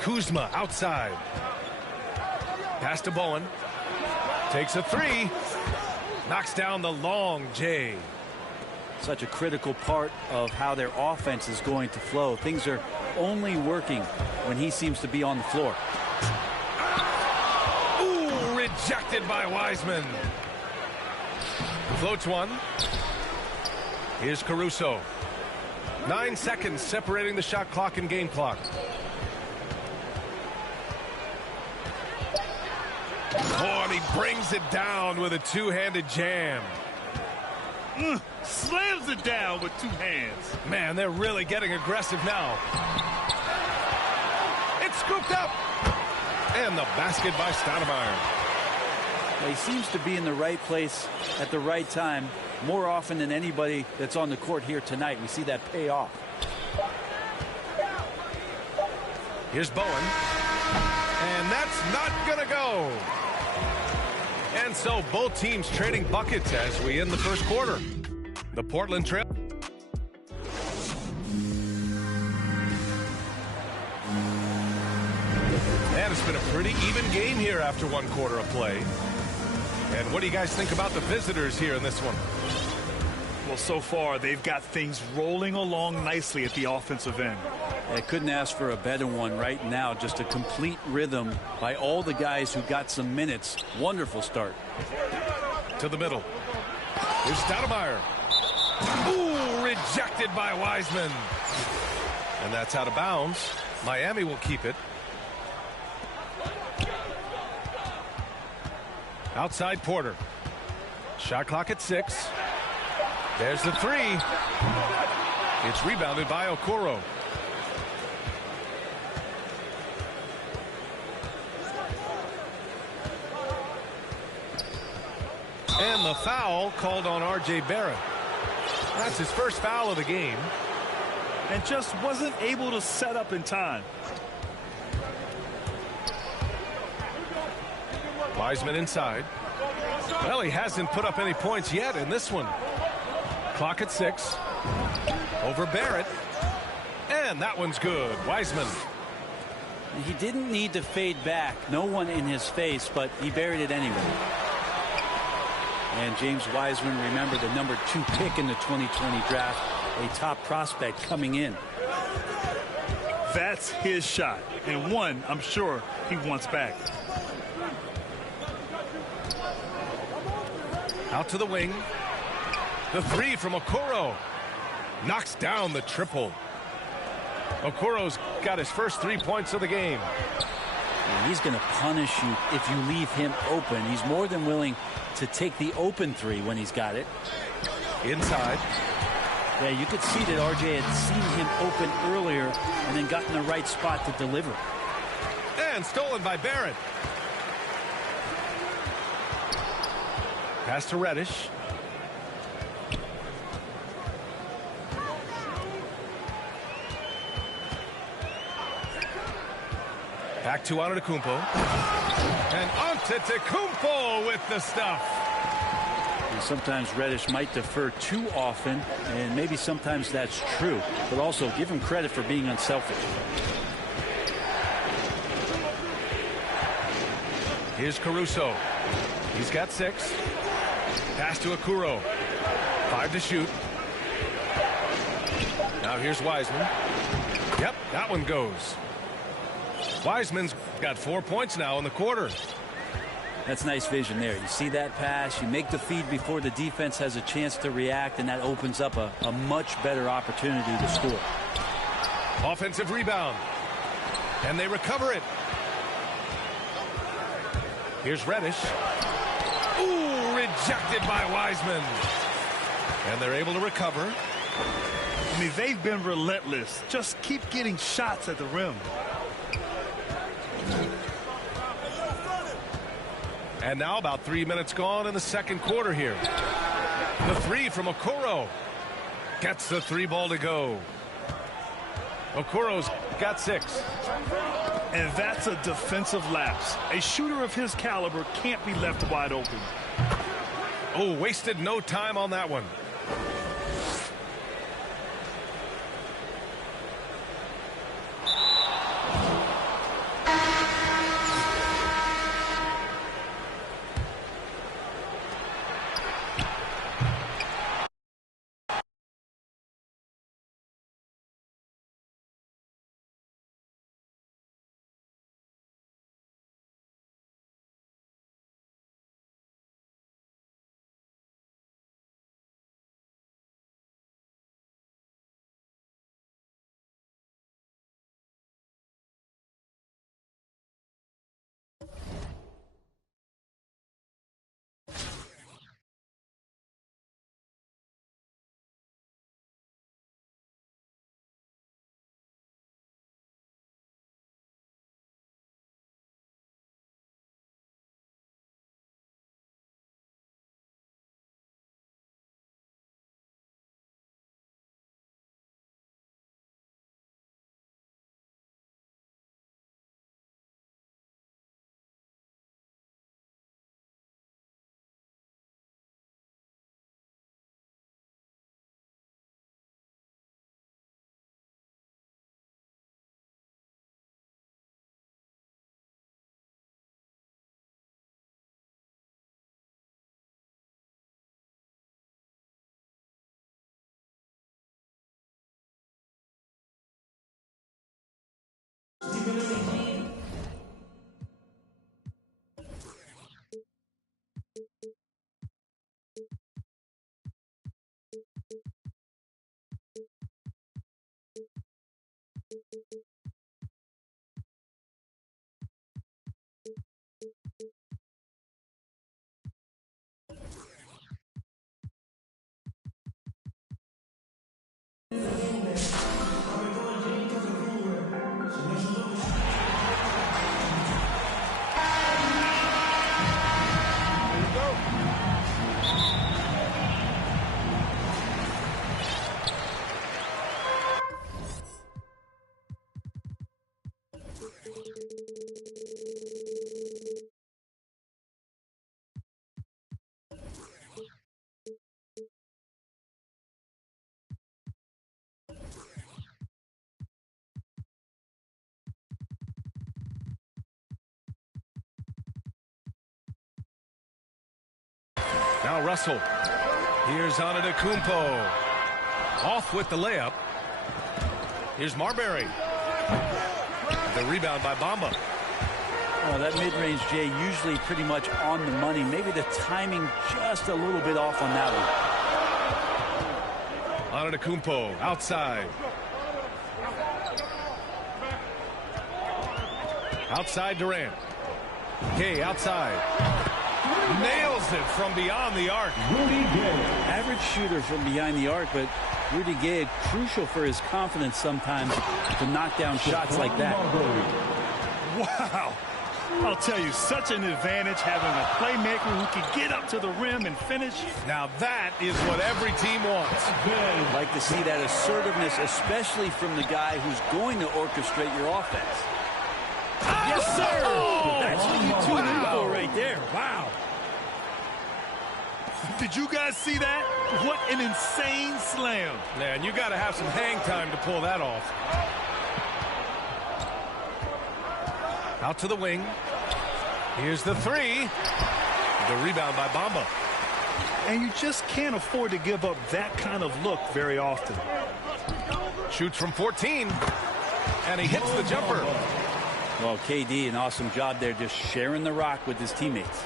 Kuzma outside. Pass to Bowen. Takes a three. Knocks down the long J. Such a critical part of how their offense is going to flow. Things are only working when he seems to be on the floor. Ooh, rejected by Wiseman. Floats one. Here's Caruso. 9 seconds separating the shot clock and game clock. Oh, and he brings it down with a two-handed jam. Slams it down with two hands. Man, they're really getting aggressive now. It's scooped up. And the basket by Stoudemire. Well, he seems to be in the right place at the right time more often than anybody that's on the court here tonight. We see that pay off. Here's Bowen. And that's not going to go. And so both teams trading buckets as we end the first quarter. The Portland Trail. And it's been a pretty even game here after one quarter of play. And what do you guys think about the visitors here in this one? Well, so far, they've got things rolling along nicely at the offensive end. I couldn't ask for a better one right now. Just a complete rhythm by all the guys who got some minutes. Wonderful start. To the middle. Here's Stoudemire. Ooh, rejected by Wiseman. And that's out of bounds. Miami will keep it. Outside Porter. Shot clock at 6. There's the three. It's rebounded by Okoro. And the foul called on R.J. Barrett. That's his first foul of the game. And just wasn't able to set up in time. Wiseman inside. Well, he hasn't put up any points yet in this one. Clock at 6. Over Barrett. And that one's good. Wiseman. He didn't need to fade back. No one in his face, but he buried it anyway. And James Wiseman, remember, the number 2 pick in the 2020 draft, a top prospect coming in. That's his shot, and one I'm sure he wants back. Out to the wing. The three from Okoro. Knocks down the triple. Okoro's got his first 3 points of the game. And he's going to punish you if you leave him open. He's more than willing to take the open three when he's got it. Inside. Yeah, you could see that RJ had seen him open earlier and then got in the right spot to deliver. And stolen by Barrett. Pass to Reddish. Back to Antetokounmpo. And Antetokounmpo with the stuff. And sometimes Reddish might defer too often, and maybe sometimes that's true. But also give him credit for being unselfish. Here's Caruso. He's got 6. Pass to Okoro. 5 to shoot. Now here's Wiseman. Yep, that one goes. Wiseman's got 4 points now in the quarter. That's nice vision there. You see that pass, you make the feed before the defense has a chance to react, and that opens up a much better opportunity to score. Offensive rebound. And they recover it. Here's Reddish. Ooh, rejected by Wiseman. And they're able to recover. I mean, they've been relentless. Just keep getting shots at the rim. And now about 3 minutes gone in the second quarter here. The three from Okoro. Gets the 3 ball to go. Okuro's got 6. And that's a defensive lapse. A shooter of his caliber can't be left wide open. Oh, wasted no time on that one. Now Russell. Here's Antetokounmpo. Off with the layup. Here's Marbury. The rebound by Bamba. Oh, that mid-range, Jay, usually pretty much on the money. Maybe the timing just a little bit off on that one. Antetokounmpo outside. Outside Durant. Gay outside. Nails it from beyond the arc. Average shooter from behind the arc, but Rudy Gay, crucial for his confidence sometimes to knock down shots like that. Wow. I'll tell you, such an advantage having a playmaker who can get up to the rim and finish. Now that is what every team wants. I'd like to see that assertiveness, especially from the guy who's going to orchestrate your offense. Yes, sir! That's what you tune in for right there. Wow. Did you guys see that? What an insane slam. Man, you got to have some hang time to pull that off. Out to the wing. Here's the 3. The rebound by Bamba. And you just can't afford to give up that kind of look very often. Shoots from 14. And he hits the jumper. Well, KD, an awesome job there, just sharing the rock with his teammates.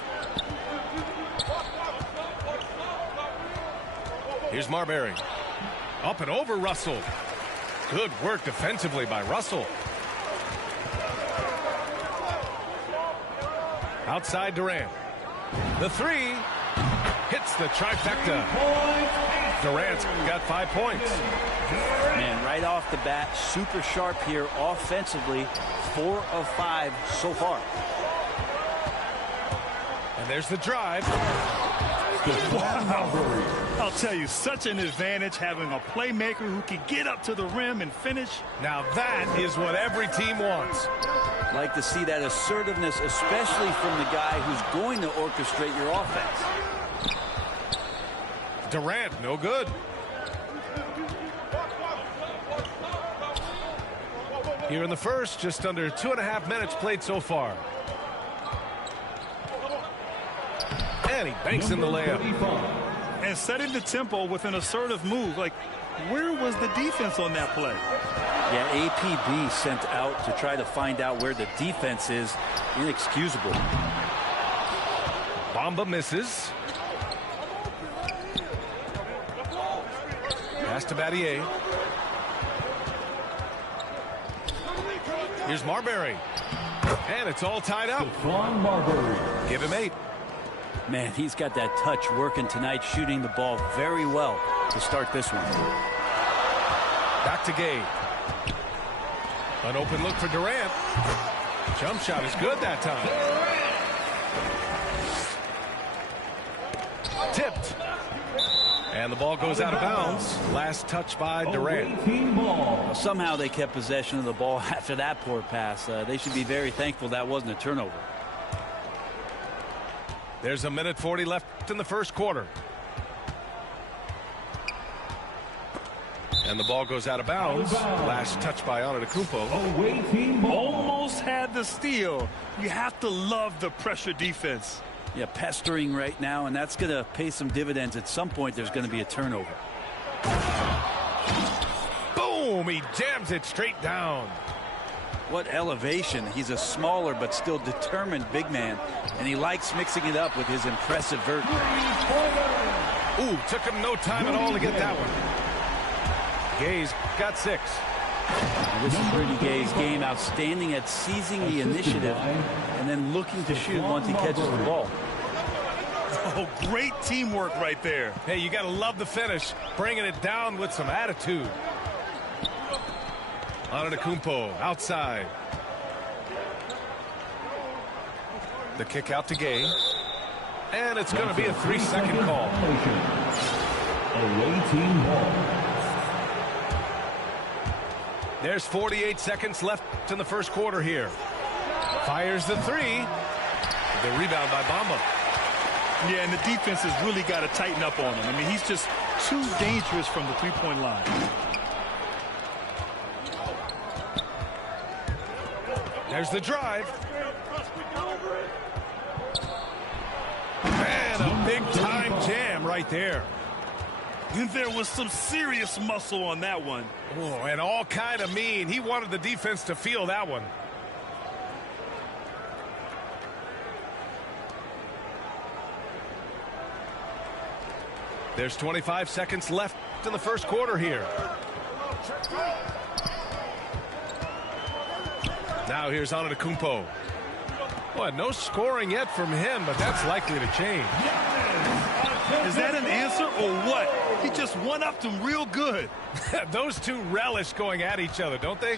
Here's Marbury. Up and over Russell. Good work defensively by Russell. Outside Durant. The 3 hits the trifecta. Durant's got 5 points. Man, right off the bat, super sharp here offensively. 4 of 5 so far. And there's the drive. I'll tell you, such an advantage having a playmaker who can get up to the rim and finish. Now that is what every team wants. Like to see that assertiveness, especially from the guy who's going to orchestrate your offense. Durant, no good. Here in the first, just under 2.5 minutes played so far. And he banks in the layup. And setting the tempo with an assertive move. Like, where was the defense on that play? Yeah, APB sent out to try to find out where the defense is. Inexcusable. Bamba misses. Pass to Battier. Here's Marbury. And it's all tied up. Give him 8. Man, he's got that touch working tonight, shooting the ball very well to start this one. Back to Gay. An open look for Durant. Jump shot is good that time. Tipped. And the ball goes out of bounds. Last touch by Durant. Well, somehow they kept possession of the ball after that poor pass. They should be very thankful that wasn't a turnover. There's a minute 40 left in the first quarter. And the ball goes out of bounds. Last touch by Antetokounmpo. Almost had the steal. You have to love the pressure defense. Yeah, pestering right now, and that's going to pay some dividends. At some point, there's going to be a turnover. Boom! He jams it straight down. What elevation. He's a smaller but still determined big man, and he likes mixing it up with his impressive vert. Ooh, took him no time at all to get that one. Gay's got 6. This is Rudy Gay's game, outstanding at seizing the initiative and then looking to shoot once he catches the ball. Oh, great teamwork right there. Hey, you got to love the finish, bringing it down with some attitude. Antetokounmpo outside. The kick out to Gay. And it's going to be a 3-second call. Away team ball. There's 48 seconds left in the first quarter here. Fires the 3. The rebound by Bamba. Yeah, and the defense has really got to tighten up on him. I mean, he's just too dangerous from the three-point line. There's the drive. And a big-time jam right there. And there was some serious muscle on that one. Oh, and all kind of mean. He wanted the defense to feel that one. There's 25 seconds left in the first quarter here. Now here's Antetokounmpo. Boy, no scoring yet from him, but that's likely to change. Is that an answer or what? He just one-upped him real good. Those two relish going at each other, don't they?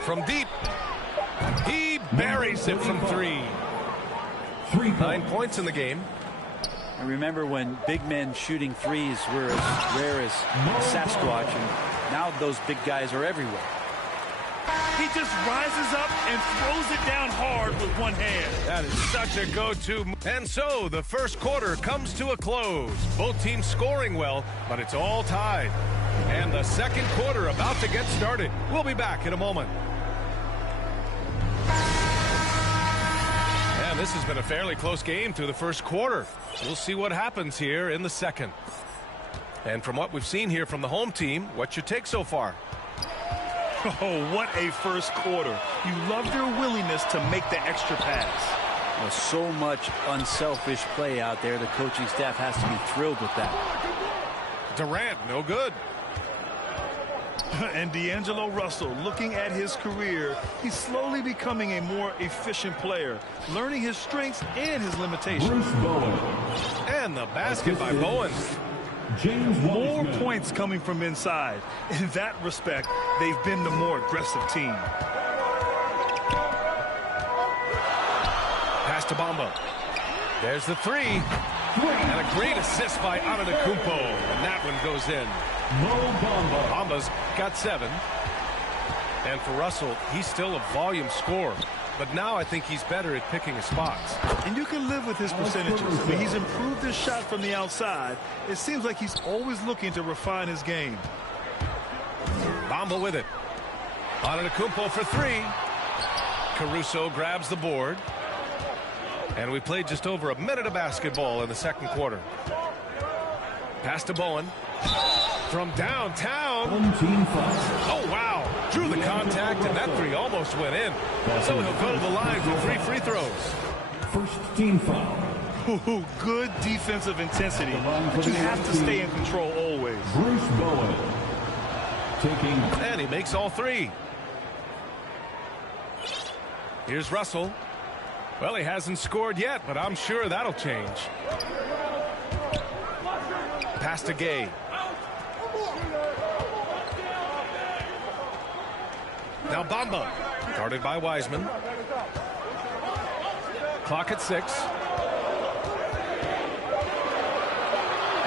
From deep, he buries it from 3. 9 points in the game. I remember when big men shooting threes were as rare as Sasquatch, and now those big guys are everywhere. He just rises up and throws it down hard with one hand. That is such a go-to. And so the first quarter comes to a close. Both teams scoring well, but it's all tied. And the second quarter about to get started. We'll be back in a moment. And this has been a fairly close game through the first quarter. We'll see what happens here in the second. And from what we've seen here from the home team, what's your take so far? Oh, what a first quarter. You love their willingness to make the extra pass. Well, so much unselfish play out there. The coaching staff has to be thrilled with that. Durant, no good. And D'Angelo Russell, looking at his career, he's slowly becoming a more efficient player, learning his strengths and his limitations. Bruce Bowen. And the basket by Bowen. James More Wiseman. points coming from inside. In that respect, they've been the more aggressive team. Pass to Bamba. There's the three. And a great assist by Antetokounmpo. And that one goes in. Bamba's got 7. And for Russell, he's still a volume scorer. But now I think he's better at picking his spots. And you can live with his percentages. I mean, he's improved his shot from the outside. It seems like he's always looking to refine his game. Bamba with it. Antetokounmpo for 3. Caruso grabs the board. And we played just over a minute of basketball in the second quarter. Pass to Bowen. From downtown. Oh, wow. Drew the contact, and that 3 almost went in. So he'll go to the line for 3 free throws. First team foul. Ooh, good defensive intensity. But you have to stay in control always. Bruce Bowen. And he makes all 3. Here's Russell. Well, he hasn't scored yet, but I'm sure that'll change. Pass to Gay. Now Bamba. Guarded by Wiseman. Clock at 6.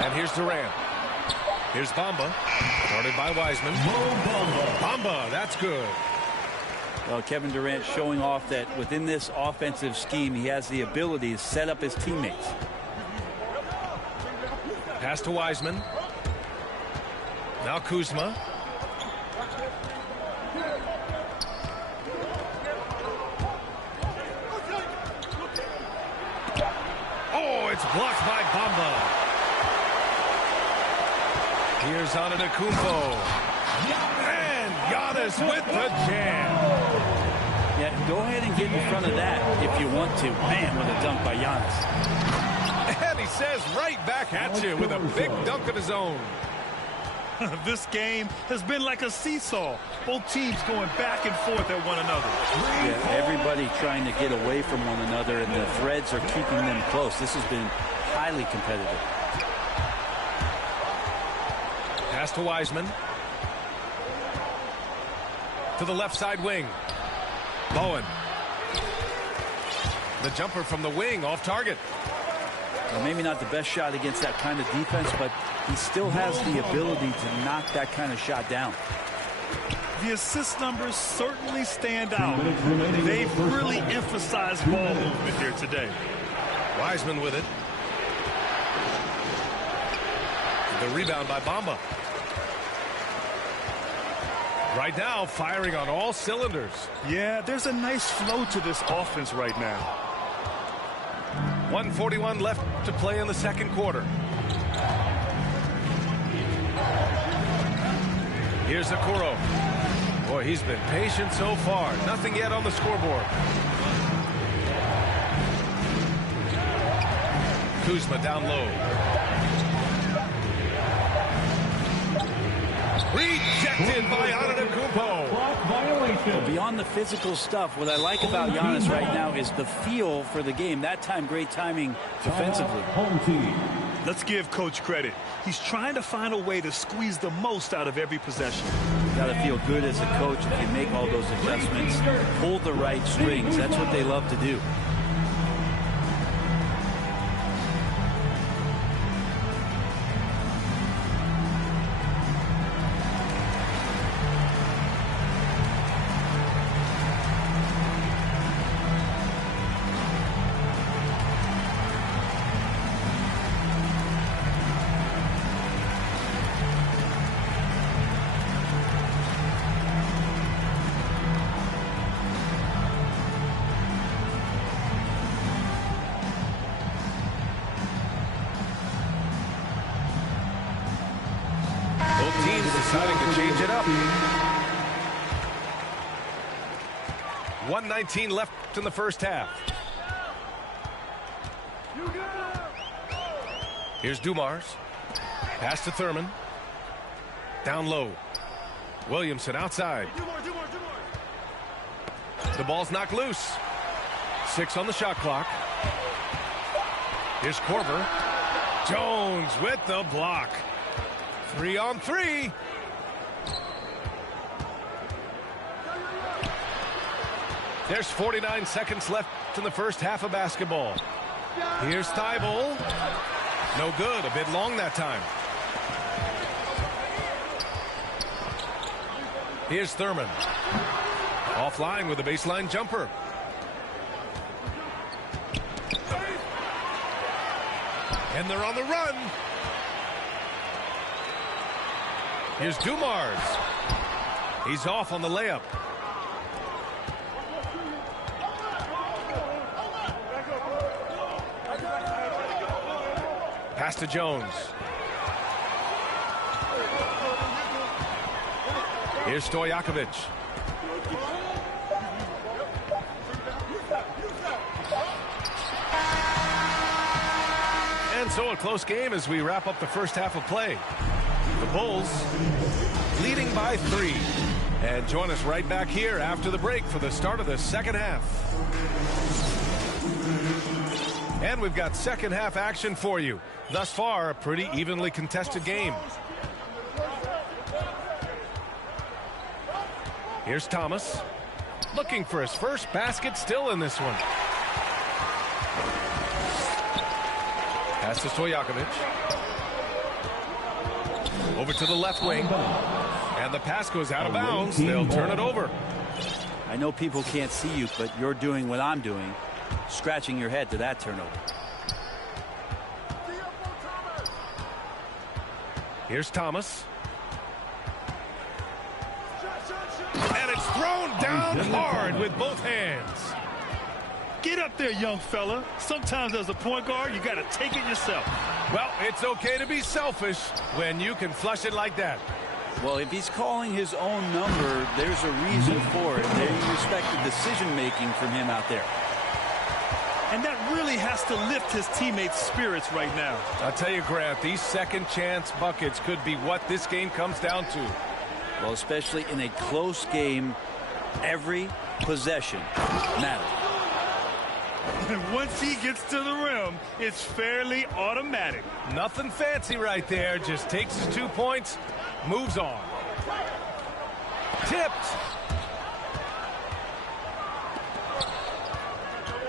And here's Durant. Here's Bamba. Guarded by Wiseman. Bamba, that's good. Well, Kevin Durant showing off that within this offensive scheme, he has the ability to set up his teammates. Pass to Wiseman. Now Kuzma. Oh, it's blocked by Bamba. Here's Antetokounmpo. And Giannis with the jam. Yeah, go ahead and get in front of that if you want to. Man, with a dunk by Giannis. And he says right back at you with a big dunk of his own. This game has been like a seesaw. Both teams going back and forth at one another. Yeah, everybody trying to get away from one another, and the threads are keeping them close. This has been highly competitive. Pass to Wiseman. To the left side wing. Bowen. The jumper from the wing off target. Well, maybe not the best shot against that kind of defense, but he still has the ability to knock that kind of shot down. The assist numbers certainly stand out. They've really emphasized ball movement here today. Wiseman with it. The rebound by Bamba. Right now, firing on all cylinders. Yeah, there's a nice flow to this offense right now. 1:41 left to play in the second quarter. Here's Okoro. Boy, he's been patient so far. Nothing yet on the scoreboard. Kuzma down low. Rejected by Antetokounmpo. Well, beyond the physical stuff, what I like about Giannis right now is the feel for the game. That time, great timing defensively. Let's give Coach credit. He's trying to find a way to squeeze the most out of every possession. You got to feel good as a coach if you make all those adjustments, pull the right strings. That's what they love to do. Deciding to change it up. 1:19 left in the first half. Here's Dumars. Pass to Thurman. Down low. Williamson outside. The ball's knocked loose. 6 on the shot clock. Here's Korver. Jones with the block. 3 on 3. There's 49 seconds left in the first half of basketball. Here's Thibault. No good. A bit long that time. Here's Thurman. Offline with a baseline jumper. And they're on the run. Here's Dumars. He's off on the layup. Pass to Jones. Here's Stojakovic. And so a close game as we wrap up the first half of play. The Bulls leading by 3. And join us right back here after the break for the start of the second half. And we've got second half action for you. Thus far, a pretty evenly contested game. Here's Thomas. Looking for his first basket still in this one. Pass to Stojakovic. Over to the left wing. And the pass goes out of bounds. They'll turn it over. I know people can't see you, but you're doing what I'm doing. Scratching your head to that turnover. Here's Thomas. And it's thrown down hard with both hands. Get up there, young fella. Sometimes as a point guard, you got to take it yourself. Well, it's okay to be selfish when you can flush it like that. Well, if he's calling his own number, there's a reason for it. There you respect the decision-making from him out there. And that really has to lift his teammates' spirits right now. I'll tell you, Grant, these second chance buckets could be what this game comes down to. Well, especially in a close game, every possession matters. And once he gets to the rim, it's fairly automatic. Nothing fancy right there. Just takes his 2 points, moves on. Tipped.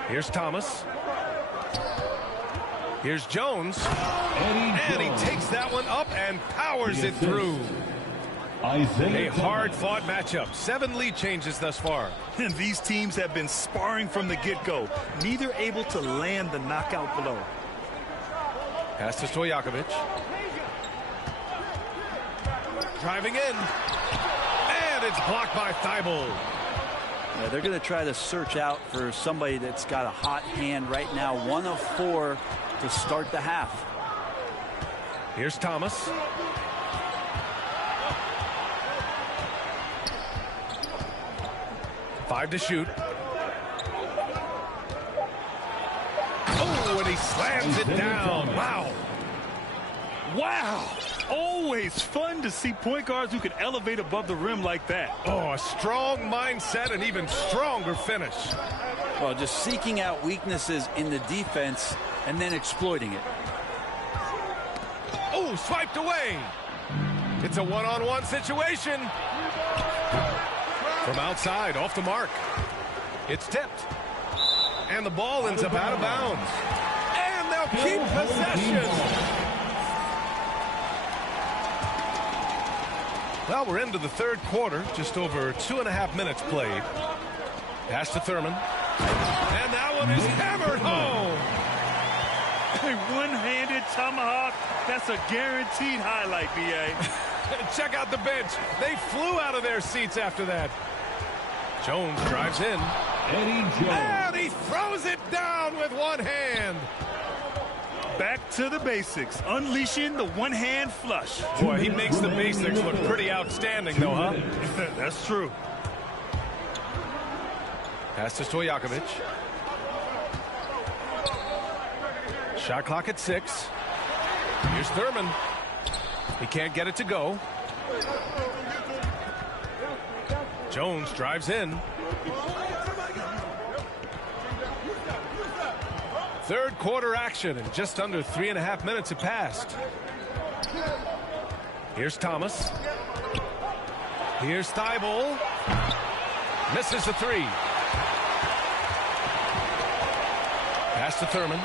Here's Thomas. Here's Jones. And he takes that one up and powers it through. A hard-fought matchup. 7 lead changes thus far. And these teams have been sparring from the get-go. Neither able to land the knockout blow. Pass to Stojakovic. Driving in. And it's blocked by Thibault. Yeah, they're going to try to search out for somebody that's got a hot hand right now. 1 of 4 to start the half. Here's Thomas. Five to shoot. Oh, and he slams it down. Wow. Wow. Always fun to see point guards who can elevate above the rim like that. Oh, a strong mindset and even stronger finish. Well, just seeking out weaknesses in the defense and then exploiting it. Oh, swiped away. It's a one-on-one situation. From outside, off the mark. It's tipped. And the ball ends up out of bounds. And they'll keep possession. Well, we're into the third quarter. Just over 2.5 minutes played. Pass to Thurman. And that one is hammered home. A one-handed tomahawk. That's a guaranteed highlight, B.A. Check out the bench. They flew out of their seats after that. Jones drives in. And he throws it down with one hand. Back to the basics. Unleashing the one-hand flush. Boy, he makes the basics look pretty outstanding, though, huh? That's true. Pass to Stojakovic. Shot clock at 6. Here's Thurman. He can't get it to go. Jones drives in. Third quarter action, and just under 3.5 minutes have passed. Here's Thomas. Here's Thibault. Misses the 3. Pass to Thurman.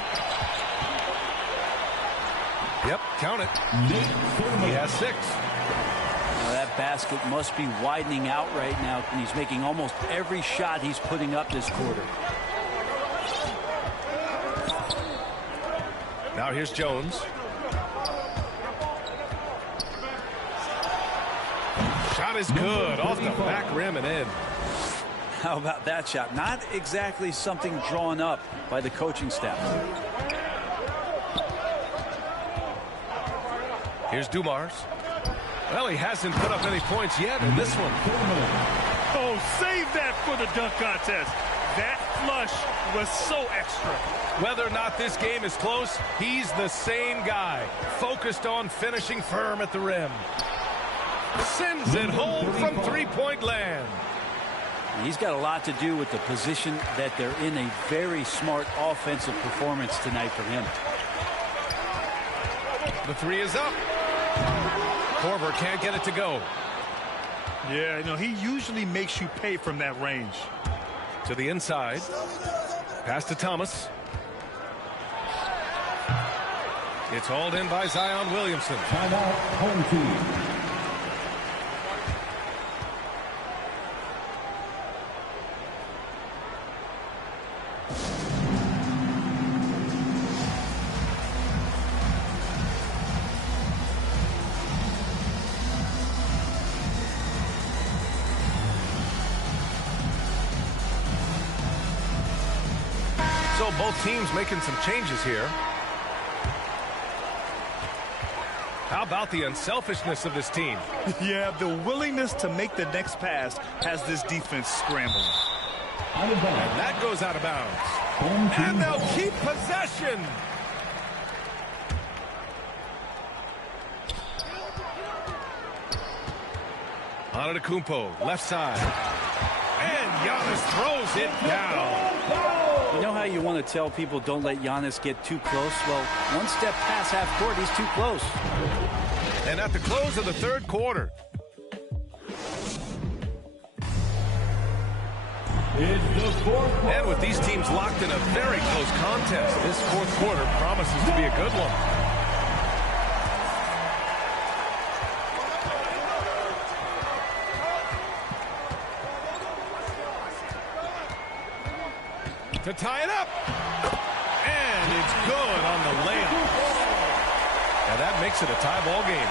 Yep, count it. He has 6. Now that basket must be widening out right now, and he's making almost every shot he's putting up this quarter. Now here's Jones. Shot is good. Off the back rim and in. How about that shot? Not exactly something drawn up by the coaching staff. Here's Dumars. Well, he hasn't put up any points yet in this one. Oh, save that for the dunk contest. That flush was so extra. Whether or not this game is close, he's the same guy, focused on finishing firm at the rim. Sends it home from three-point land. He's got a lot to do with the position that they're in. A very smart offensive performance tonight for him. The 3 is up. Korver can't get it to go. Yeah, you know, he usually makes you pay from that range. To the inside. Pass to Thomas. It's hauled in by Zion Williamson. Timeout, home team. So both teams making some changes here. How about the unselfishness of this team? Yeah, the willingness to make the next pass has this defense scrambling. And that goes out of bounds. And they'll keep possession. Antetokounmpo, left side. And Giannis throws it down. You know how you want to tell people don't let Giannis get too close? Well, one step past half court, he's too close. And at the close of the third quarter. And with these teams locked in a very close contest, this fourth quarter promises to be a good one. To tie it up. And it's good on the layup. And that makes it a tie ball game.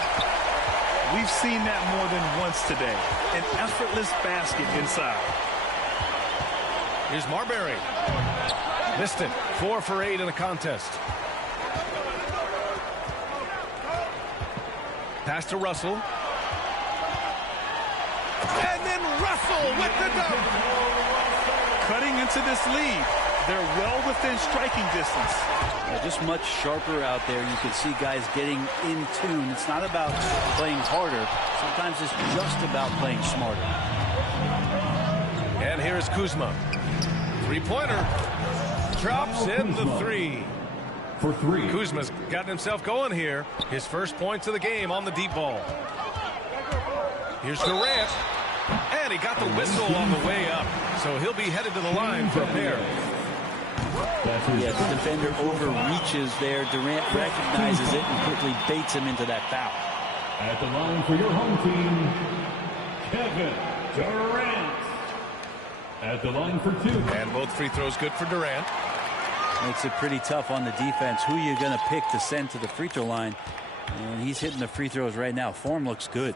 We've seen that more than once today. An effortless basket inside. Here's Marbury. Missed it. 4 for 8 in the contest. Pass to Russell. And then Russell with the dunk. Cutting into this lead. They're well within striking distance. Yeah, just much sharper out there. You can see guys getting in tune. It's not about playing harder. Sometimes it's just about playing smarter. And here is Kuzma. Three-pointer. Drops in the 3. For 3. Kuzma's gotten himself going here. His first points of the game on the deep ball. Here's Durant. And he got the whistle on the way up. So he'll be headed to the line for a pair. Yeah, the defender overreaches there. Durant recognizes it and quickly baits him into that foul. At the line for your home team, Kevin Durant. At the line for 2. And both free throws good for Durant. Makes it pretty tough on the defense. Who you going to pick to send to the free throw line? And he's hitting the free throws right now. Form looks good.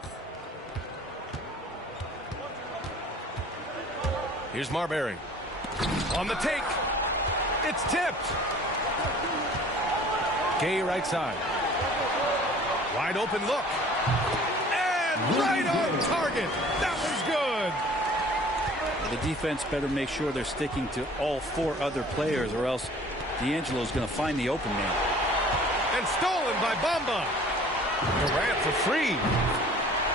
Here's Marbury. On the take. It's tipped. Gay right side. Wide open look. And right on target. That was good. The defense better make sure they're sticking to all 4 other players, or else D'Angelo's going to find the open man. And stolen by Bamba. Durant for free.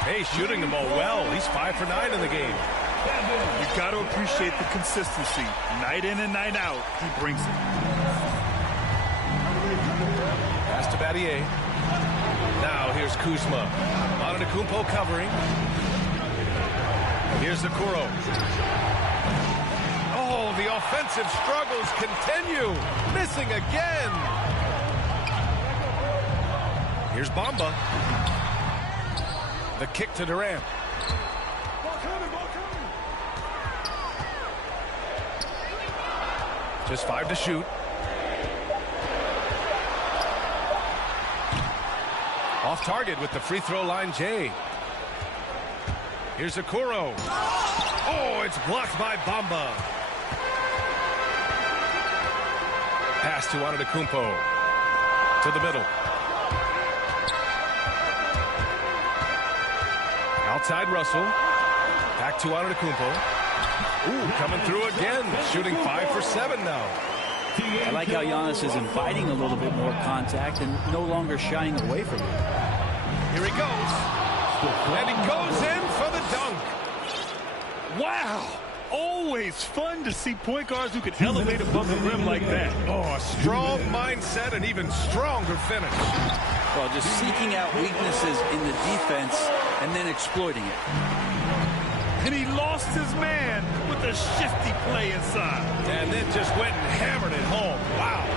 Hey, shooting the ball well. He's 5 for 9 in the game. You got to appreciate the consistency. Night in and night out, he brings it. Pass to Battier. Now here's Kuzma. Antetokounmpo covering. Here's Okoro. Oh, Oh, the offensive struggles continue. Missing again. Here's Bamba. The kick to Durant. Just 5 to shoot. Off target with the free throw line, Jay. Here's Okoro. Oh, it's blocked by Bamba. Pass to Antetokounmpo. To the middle. Outside Russell. Back to Antetokounmpo. Ooh, coming through again. Shooting 5 for 7 now. I like how Giannis is inviting a little bit more contact and no longer shying away from it. Here he goes. And he goes in for the dunk. Wow. Always fun to see point guards who can elevate above the rim like that. Oh, a strong mindset and even stronger finish. Well, just seeking out weaknesses in the defense and then exploiting it. And he lost his man with a shifty play inside. And then just went and hammered it home. Wow.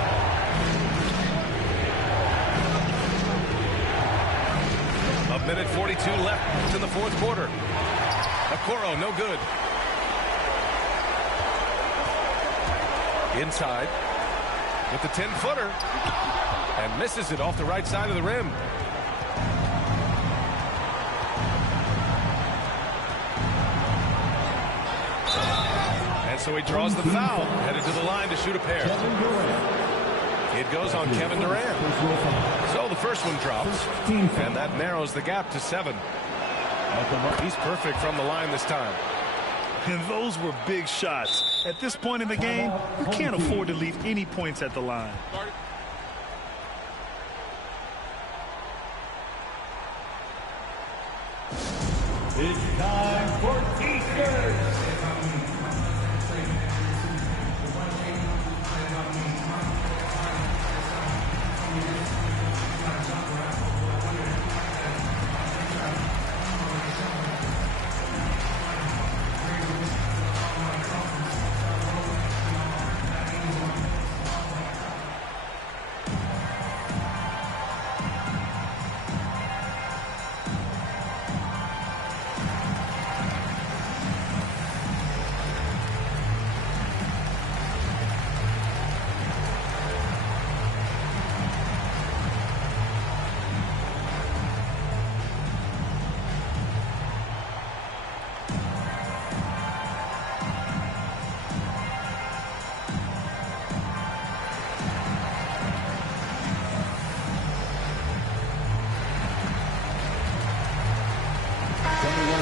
A minute 42 left in the fourth quarter. Okoro, no good. Inside with the 10-footer. And misses it off the right side of the rim. And so he draws the foul, headed to the line to shoot a pair. It goes on Kevin Durant. So the first one drops, and that narrows the gap to 7. He's perfect from the line this time. And those were big shots. At this point in the game, you can't afford to leave any points at the line. It's time for T-shirts.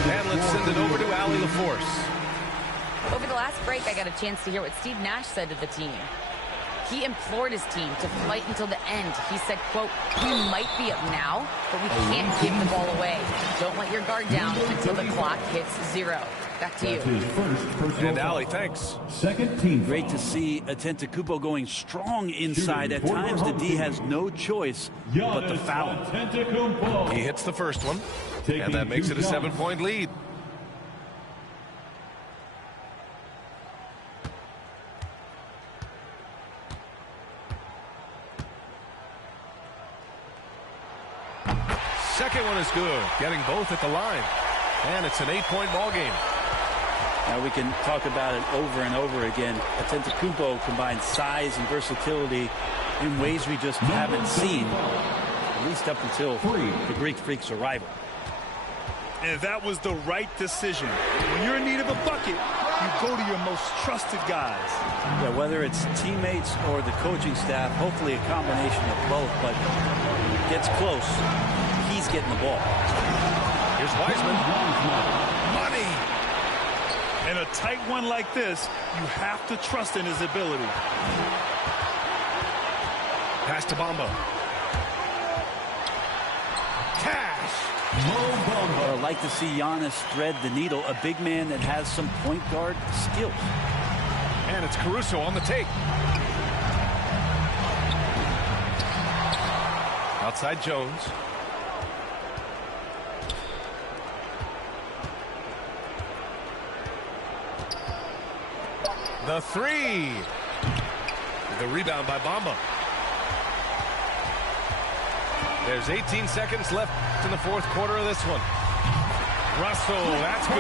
And let's send it over to Allie LaForce. Over the last break, I got a chance to hear what Steve Nash said to the team. He implored his team to fight until the end. He said, quote, "We might be up now, but we can't give the ball away. Don't let your guard down until the clock hits 0." Back to you. And Allie, thanks. Second team. Great to see Antetokounmpo going strong inside. At times, the D has no choice but to foul him. He hits the first one, and that makes it a 7-point lead. Second one is good, getting both at the line. And it's an 8-point ball game. Now we can talk about it over and over again. Antetokounmpo combines size and versatility in ways we just haven't seen, at least up until the Greek Freak's arrival. And that was the right decision. When you're in need of a bucket, you go to your most trusted guys. Yeah, whether it's teammates or the coaching staff, hopefully a combination of both, but gets close. He's getting the ball. Here's Wiseman. Money. In a tight one like this, you have to trust in his ability. Pass to Bamba. Cash. I'd like to see Giannis thread the needle, a big man that has some point guard skills. And it's Caruso on the take. Outside Jones. The three. The rebound by Bamba. There's 18 seconds left in the fourth quarter of this one. Russell, that's good.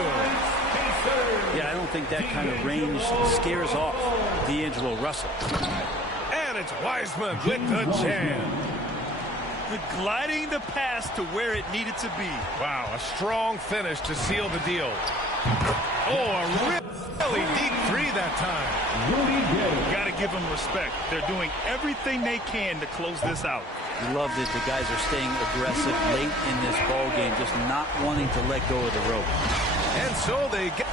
Yeah, I don't think that kind of range scares off D'Angelo Russell. And it's Wiseman with the jam. Gliding the pass to where it needed to be. Wow, a strong finish to seal the deal. Oh, a really deep three that time. Got to give them respect. They're doing everything they can to close this out. I love that the guys are staying aggressive late in this ball game, just not wanting to let go of the rope. And so they get